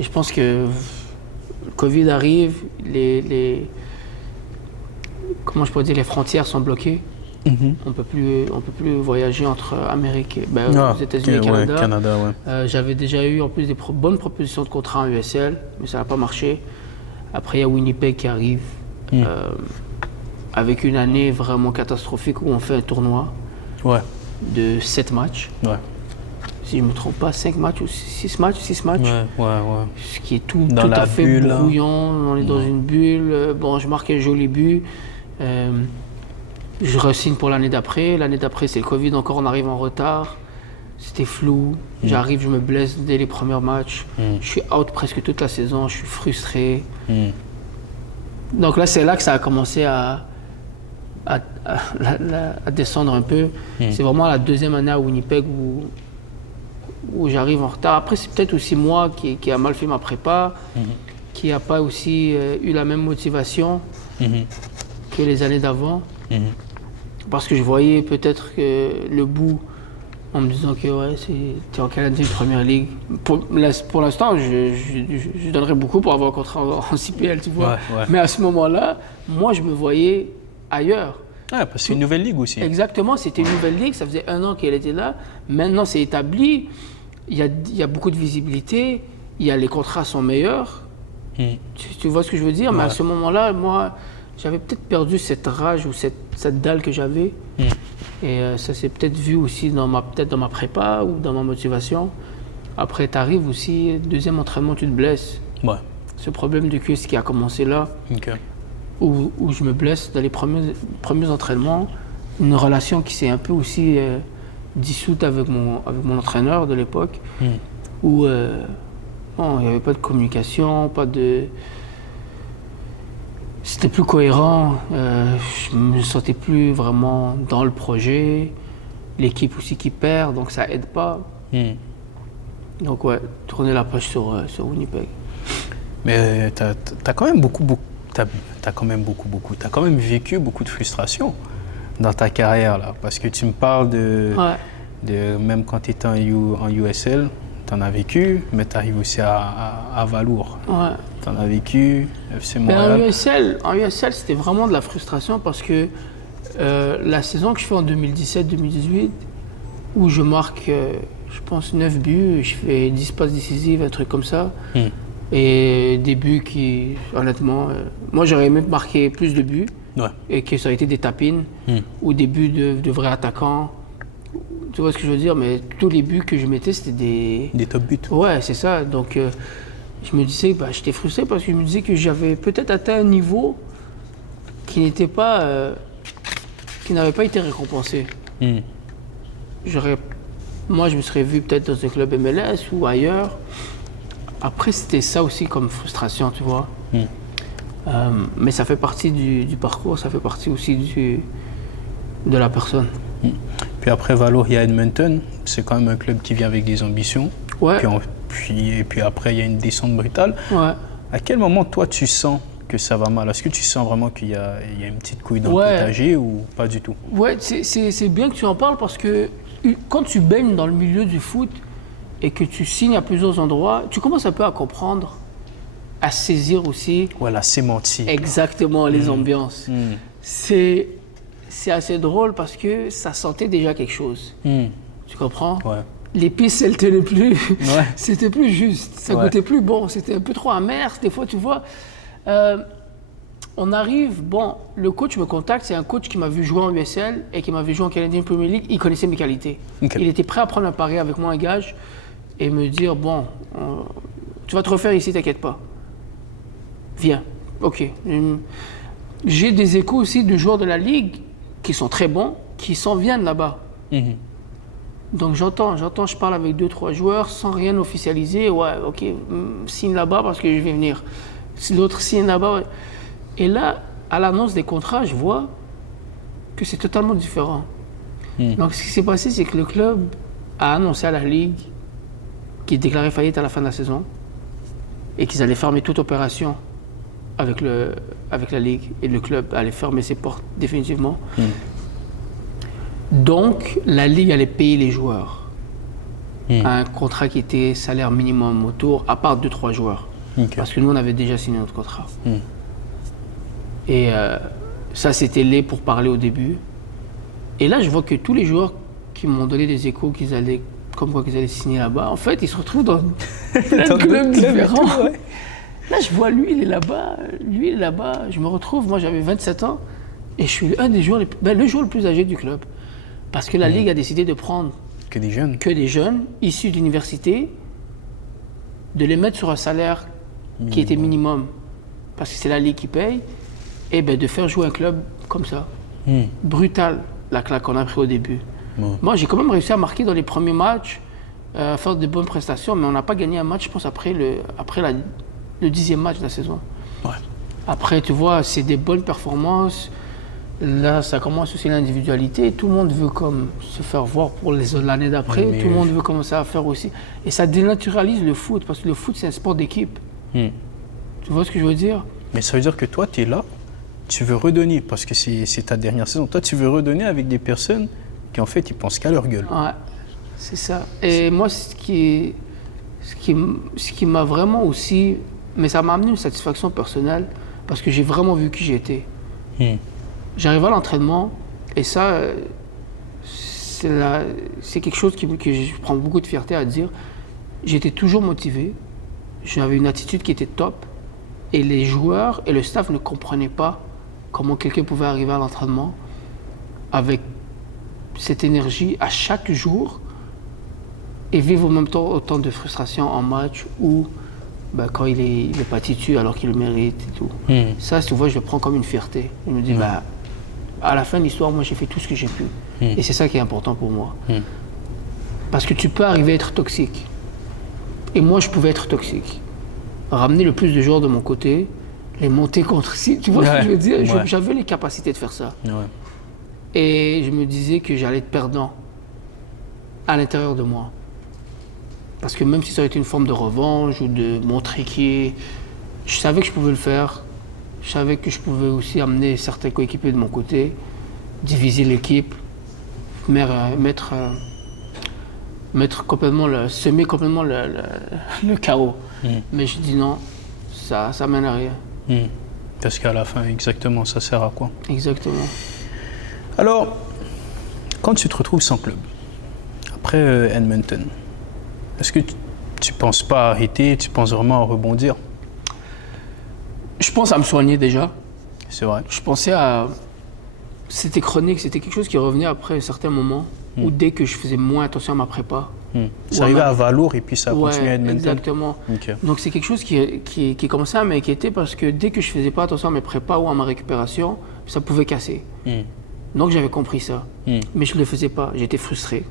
Et je pense que le Covid arrive, comment je pourrais dire, les frontières sont bloquées. On peut plus voyager entre Amérique, aux États-Unis et Canada. Ouais, Canada ouais. J'avais déjà eu en plus des bonnes propositions de contrat en USL, mais ça n'a pas marché. Après, il y a Winnipeg qui arrive avec une année vraiment catastrophique où on fait un tournoi de 7 matchs. Ouais. Si je ne me trompe pas, 5 matchs ou 6 matchs. Ouais. Ce qui est tout à fait bulle, brouillon. On est dans une bulle. Bon, je marque un joli but. Je re-signe pour l'année d'après. L'année d'après, c'est le Covid encore. On arrive en retard. C'était flou. J'arrive, je me blesse dès les premiers matchs. Je suis out presque toute la saison. Je suis frustré. Donc là, c'est là que ça a commencé à descendre un peu. C'est vraiment la deuxième année à Winnipeg où j'arrive en retard. Après, c'est peut-être aussi moi qui a mal fait ma prépa, qui n'a pas aussi eu la même motivation que les années d'avant. Parce que je voyais peut-être que le bout en me disant que ouais, t'es en Canadien Première Ligue. Pour l'instant, je donnerais beaucoup pour avoir un contrat en CPL, tu vois. Ouais. Mais à ce moment-là, moi, je me voyais ailleurs. Ah, parce que c'est une nouvelle ligue aussi. Exactement, c'était une nouvelle ligue. Ça faisait 1 an qu'elle était là. Maintenant, c'est établi. Il y a beaucoup de visibilité. Les contrats sont meilleurs. Tu vois ce que je veux dire? Mais à ce moment-là, moi, j'avais peut-être perdu cette rage ou cette dalle que j'avais. Et ça s'est peut-être vu aussi dans ma prépa ou dans ma motivation. Après, tu arrives aussi, deuxième entraînement, tu te blesses. Ouais. Ce problème de cuisse qui a commencé là, où je me blesse dans les premiers entraînements. Une relation qui s'est un peu aussi dissoute avec mon entraîneur de l'époque, où il n'y avait pas de communication, c'était plus cohérent, je me sentais plus vraiment dans le projet, l'équipe aussi qui perd, donc ça aide pas. Donc ouais, tourner la page sur Winnipeg. Mais t'as quand même t'as quand même vécu beaucoup de frustration dans ta carrière là, parce que tu me parles de même quand tu étais en USL, t'en as vécu, mais tu arrives aussi à Valour. Ouais. T'en as vécu, FC Montréal. En USL, c'était vraiment de la frustration parce que la saison que je fais en 2017-2018, où je marque, je pense, 9 buts, je fais 10 passes décisives, un truc comme ça. Et des buts qui, honnêtement, moi j'aurais aimé marquer plus de buts et que ça a été des tapines ou des buts de vrais attaquants. Tu vois ce que je veux dire? Mais tous les buts que je mettais, c'était des top buts. Ouais, c'est ça. Donc je me disais, j'étais frustré parce que je me disais que j'avais peut-être atteint un niveau qui n'était pas, qui n'avait pas été récompensé. Moi, je me serais vu peut-être dans un club MLS ou ailleurs. Après, c'était ça aussi comme frustration, tu vois. Mais ça fait partie du parcours, ça fait partie aussi de la personne. Puis après Valour, il y a Edmonton. C'est quand même un club qui vient avec des ambitions. Ouais. Et puis après, il y a une descente brutale. Ouais. À quel moment, toi, tu sens que ça va mal? Est-ce que tu sens vraiment qu'il y a une petite couille dans le Ouais. potager ou pas du tout? Ouais, c'est bien que tu en parles parce que quand tu baignes dans le milieu du foot et que tu signes à plusieurs endroits, tu commences un peu à comprendre, à saisir aussi Voilà, sémantique. exactement les ambiances. C'est assez drôle parce que ça sentait déjà quelque chose. Tu comprends? Ouais. L'épice, elle tenait plus. Ouais. C'était plus juste. Ça Ouais. goûtait plus bon. C'était un peu trop amer. Des fois, tu vois. On arrive. Bon, le coach me contacte. C'est un coach qui m'a vu jouer en USL et qui m'a vu jouer en Canadian Premier League. Il connaissait mes qualités. Ok. Il était prêt à prendre un pari avec moi, un gage, et me dire bon, tu vas te refaire ici, t'inquiète pas. Viens. Ok. J'ai des échos aussi de joueurs de la Ligue qui sont très bons, qui s'en viennent là-bas. Donc j'entends, je parle avec 2-3 joueurs sans rien officialiser. Ouais, ok, signe là-bas parce que je vais venir. Si l'autre signe là-bas. Ouais. Et là, à l'annonce des contrats, je vois que c'est totalement différent. Donc ce qui s'est passé, c'est que le club a annoncé à la Ligue qu'il déclarait faillite à la fin de la saison et qu'ils allaient fermer toute opération avec la Ligue, et le club allait fermer ses portes définitivement. Donc, la Ligue allait payer les joueurs. Un contrat qui était salaire minimum autour, à part 2-3 joueurs. Ok. Parce que nous, on avait déjà signé notre contrat. Et ça, c'était laid pour parler au début. Et là, je vois que tous les joueurs qui m'ont donné des échos qu'ils allaient signer là-bas, en fait, ils se retrouvent dans plein de clubs différents. Ouais. Là, je vois lui, il est là-bas, lui, il est là-bas. Je me retrouve, moi, j'avais 27 ans, et je suis un des joueurs, le joueur le plus âgé du club. Parce que la Ligue a décidé de prendre Que des jeunes. que des jeunes issus d'université, de les mettre sur un salaire qui était minimum, parce que c'est la Ligue qui paye, et ben de faire jouer un club comme ça. Brutal, la claque qu'on a pris au début. Moi, j'ai quand même réussi à marquer dans les premiers matchs, faire de bonnes prestations, mais on n'a pas gagné un match, je pense, après le 10e match de la saison. Ouais. Après, tu vois, c'est des bonnes performances. Là, ça commence aussi l'individualité. Tout le monde veut comme se faire voir pour l'année d'après. Mais Tout le monde veut commencer à faire aussi. Et ça dénaturalise le foot, parce que le foot, c'est un sport d'équipe. Tu vois ce que je veux dire? Mais ça veut dire que toi, tu es là, tu veux redonner, parce que c'est ta dernière saison. Toi, tu veux redonner avec des personnes qui, en fait, ils pensent qu'à leur gueule. Ouais, c'est ça. Et moi, ce qui m'a vraiment aussi... Mais ça m'a amené une satisfaction personnelle, parce que j'ai vraiment vu qui j'étais. J'arrive à l'entraînement, et ça, c'est quelque chose que je prends beaucoup de fierté à dire. J'étais toujours motivé, j'avais une attitude qui était top, et les joueurs et le staff ne comprenaient pas comment quelqu'un pouvait arriver à l'entraînement avec cette énergie à chaque jour et vivre en même temps autant de frustration en match ou quand il est pas titu alors qu'il le mérite et tout. Ça, tu vois, je le prends comme une fierté. Je me dis, à la fin de l'histoire, moi, j'ai fait tout ce que j'ai pu. Et c'est ça qui est important pour moi. Parce que tu peux arriver à être toxique. Et moi, je pouvais être toxique. Ramener le plus de joueurs de mon côté, les monter contre... Tu vois ce que je veux dire? Ouais. J'avais les capacités de faire ça. Ouais. Et je me disais que j'allais être perdant à l'intérieur de moi. Parce que même si ça aurait été une forme de revanche ou de montrer qui, je savais que je pouvais le faire. Je savais que je pouvais aussi amener certains coéquipiers de mon côté, diviser l'équipe, semer complètement le chaos. Mais je dis non, ça mène à rien. Parce qu'à la fin, exactement, ça sert à quoi? Exactement. Alors, quand tu te retrouves sans club, après Edmonton, est-ce que tu penses pas arrêter, tu penses vraiment à rebondir? Je pense à me soigner déjà. C'est vrai. Je pensais à... C'était chronique, c'était quelque chose qui revenait après un certain moment, où dès que je faisais moins attention à ma prépa. C'est arrivé à Valour et puis ça a continué à Edmonton? Exactement. Ok. Donc c'est quelque chose qui commençait à m'inquiéter parce que dès que je faisais pas attention à mes prépas ou à ma récupération, ça pouvait casser. Donc j'avais compris ça. Mais je ne le faisais pas, j'étais frustré.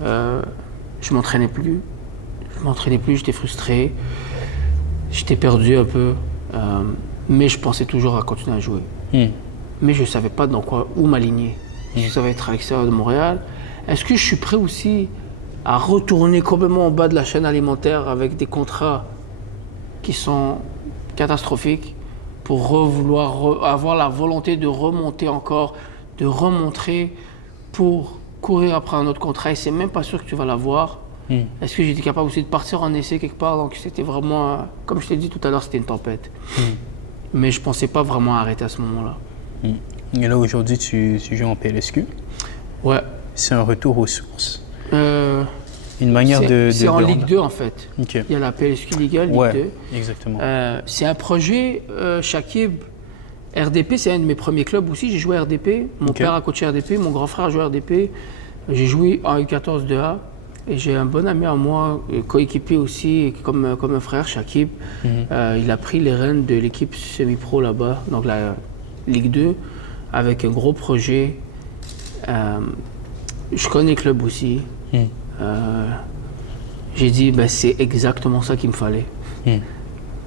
Je m'entraînais plus. J'étais frustré. J'étais perdu un peu. Mais je pensais toujours à continuer à jouer. Mais je ne savais pas où m'aligner. Est-ce que ça va être à l'extérieur de Montréal? Est-ce que je suis prêt aussi à retourner complètement en bas de la chaîne alimentaire avec des contrats qui sont catastrophiques pour avoir la volonté de remonter encore, de remontrer pour courir après un autre contrat et c'est même pas sûr que tu vas l'avoir. Est-ce que j'étais capable aussi de partir en essai quelque part? Donc c'était vraiment, comme je t'ai dit tout à l'heure, c'était une tempête. Mais je pensais pas vraiment arrêter à ce moment-là. Et là aujourd'hui tu joues en PLSQ. Ouais. C'est un retour aux sources. Une manière de... C'est en Ligue 2 en fait. Okay. Il y a la PLSQ Ligue 1, Ligue 2. Exactement. C'est un projet, Shakib, RDP, c'est un de mes premiers clubs aussi. J'ai joué à RDP. Mon père a coaché RDP, mon grand frère a joué à RDP. J'ai joué en U14 2A. Et j'ai un bon ami à moi, coéquipier aussi, comme un frère, Shakib. Il a pris les rênes de l'équipe semi-pro là-bas, donc la Ligue 2, avec un gros projet. Je connais le club aussi. J'ai dit, ben, c'est exactement ça qu'il me fallait.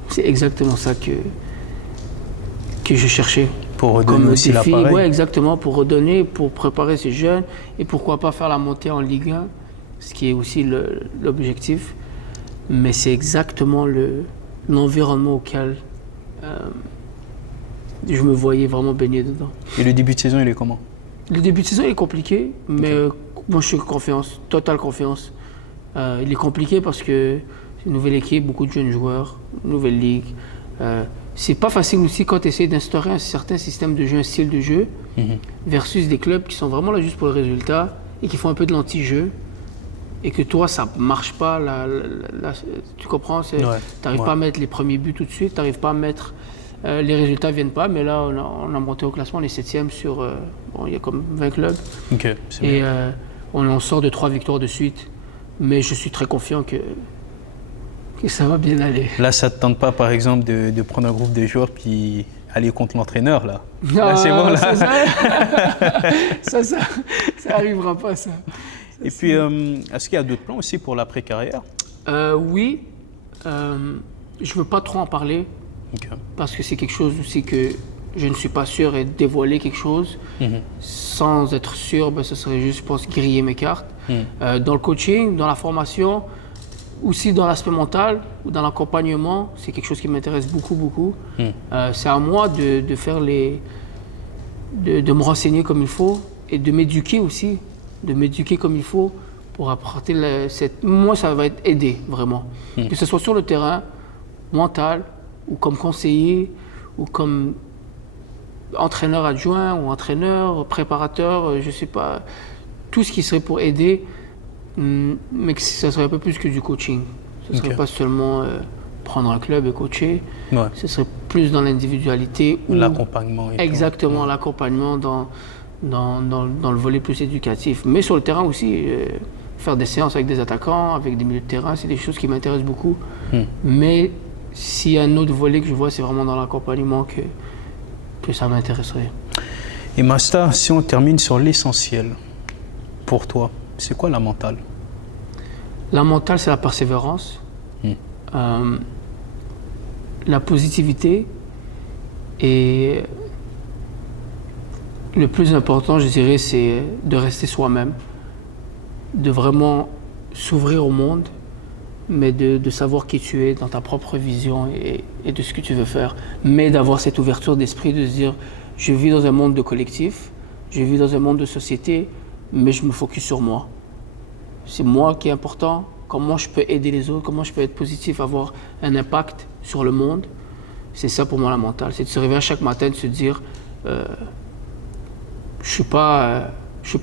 C'est exactement ça que je cherchais. Pour redonner aussi l'appareil. Oui, exactement, pour redonner, pour préparer ces jeunes et pourquoi pas faire la montée en Ligue 1, ce qui est aussi l'objectif. Mais c'est exactement l'environnement auquel je me voyais vraiment baigner dedans. Et le début de saison, il est comment? Le début de saison est compliqué, mais moi je suis confiance, totale confiance. Il est compliqué parce que c'est une nouvelle équipe, beaucoup de jeunes joueurs, nouvelle ligue. C'est pas facile aussi quand tu essaies d'instaurer un certain système de jeu, un style de jeu, versus des clubs qui sont vraiment là juste pour le résultat et qui font un peu de l'anti-jeu. Et que toi, ça marche pas, tu comprends? Tu n'arrives pas à mettre les premiers buts tout de suite, tu n'arrives pas à mettre... les résultats ne viennent pas, mais là, on a monté au classement, on est 7e sur... il y a comme 20 clubs. Et on sort de 3 victoires de suite. Mais je suis très confiant que ça va bien aller. Là, ça ne te tente pas, par exemple, de prendre un groupe de joueurs puis aller contre l'entraîneur, là? Non, là, c'est bon, là. Ça arrivera pas, ça. Et puis, est-ce qu'il y a d'autres plans aussi pour l'après-carrière? Oui. Je ne veux pas trop en parler. Parce que c'est quelque chose aussi que je ne suis pas sûr et dévoiler quelque chose sans être sûr, ben, ce serait juste, je pense, griller mes cartes. Dans le coaching, dans la formation, aussi dans l'aspect mental ou dans l'accompagnement, c'est quelque chose qui m'intéresse beaucoup, beaucoup. C'est à moi de faire de me renseigner comme il faut et de m'éduquer aussi, de m'éduquer comme il faut pour apporter moi, ça va être aider vraiment. Que ce soit sur le terrain, mental, ou comme conseiller, ou comme entraîneur adjoint, ou entraîneur, préparateur, je ne sais pas, tout ce qui serait pour aider, mais que ça serait un peu plus que du coaching. Ce ne serait pas seulement prendre un club et coacher, ce serait plus dans l'individualité. L'accompagnement. Exactement, l'accompagnement dans le volet plus éducatif. Mais sur le terrain aussi, faire des séances avec des attaquants, avec des milieux de terrain, c'est des choses qui m'intéressent beaucoup. Mais s'il y a un autre volet que je vois, c'est vraiment dans l'accompagnement que ça m'intéresserait. Et Masta, si on termine sur l'essentiel, pour toi, c'est quoi la mentale? La mentale, c'est la persévérance, la positivité et le plus important, je dirais, c'est de rester soi-même, de vraiment s'ouvrir au monde, mais de savoir qui tu es dans ta propre vision et de ce que tu veux faire, mais d'avoir cette ouverture d'esprit de se dire je vis dans un monde de collectif, je vis dans un monde de société, mais je me focus sur moi. C'est moi qui est important, comment je peux aider les autres, comment je peux être positif, avoir un impact sur le monde. C'est ça pour moi la mentale, c'est de se réveiller chaque matin, de se dire je suis pas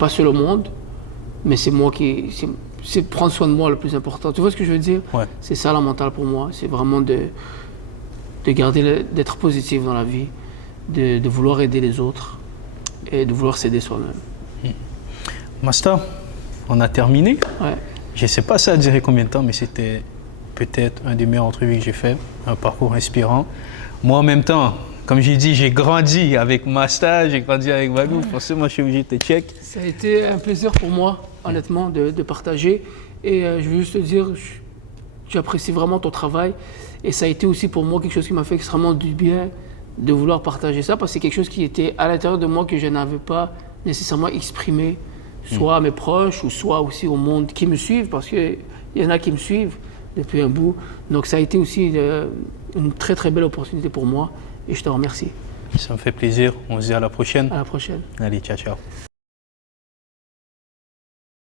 seul au monde, mais c'est moi c'est prendre soin de moi le plus important. Tu vois ce que je veux dire? C'est ça la mentale pour moi. C'est vraiment d'être positif dans la vie, de vouloir aider les autres et de vouloir s'aider soi-même. Masta, on a terminé. Ouais. Je ne sais pas ça a duré combien de temps, mais c'était peut-être un des meilleurs entrevues que j'ai fait, un parcours inspirant. Moi, en même temps, comme j'ai dit, j'ai grandi avec Masta, j'ai grandi avec Valou. Forcément, je suis obligé de te check. Ça a été un plaisir pour moi, honnêtement, de partager. Et je veux juste te dire, j'apprécie vraiment ton travail. Et ça a été aussi pour moi quelque chose qui m'a fait extrêmement du bien de vouloir partager ça, parce que c'est quelque chose qui était à l'intérieur de moi que je n'avais pas nécessairement exprimer, soit à mes proches ou soit aussi au monde qui me suivent, parce qu'il y en a qui me suivent depuis un bout. Donc ça a été aussi une très très belle opportunité pour moi et je te remercie. Ça me fait plaisir. On se dit à la prochaine. À la prochaine. Allez, ciao, ciao.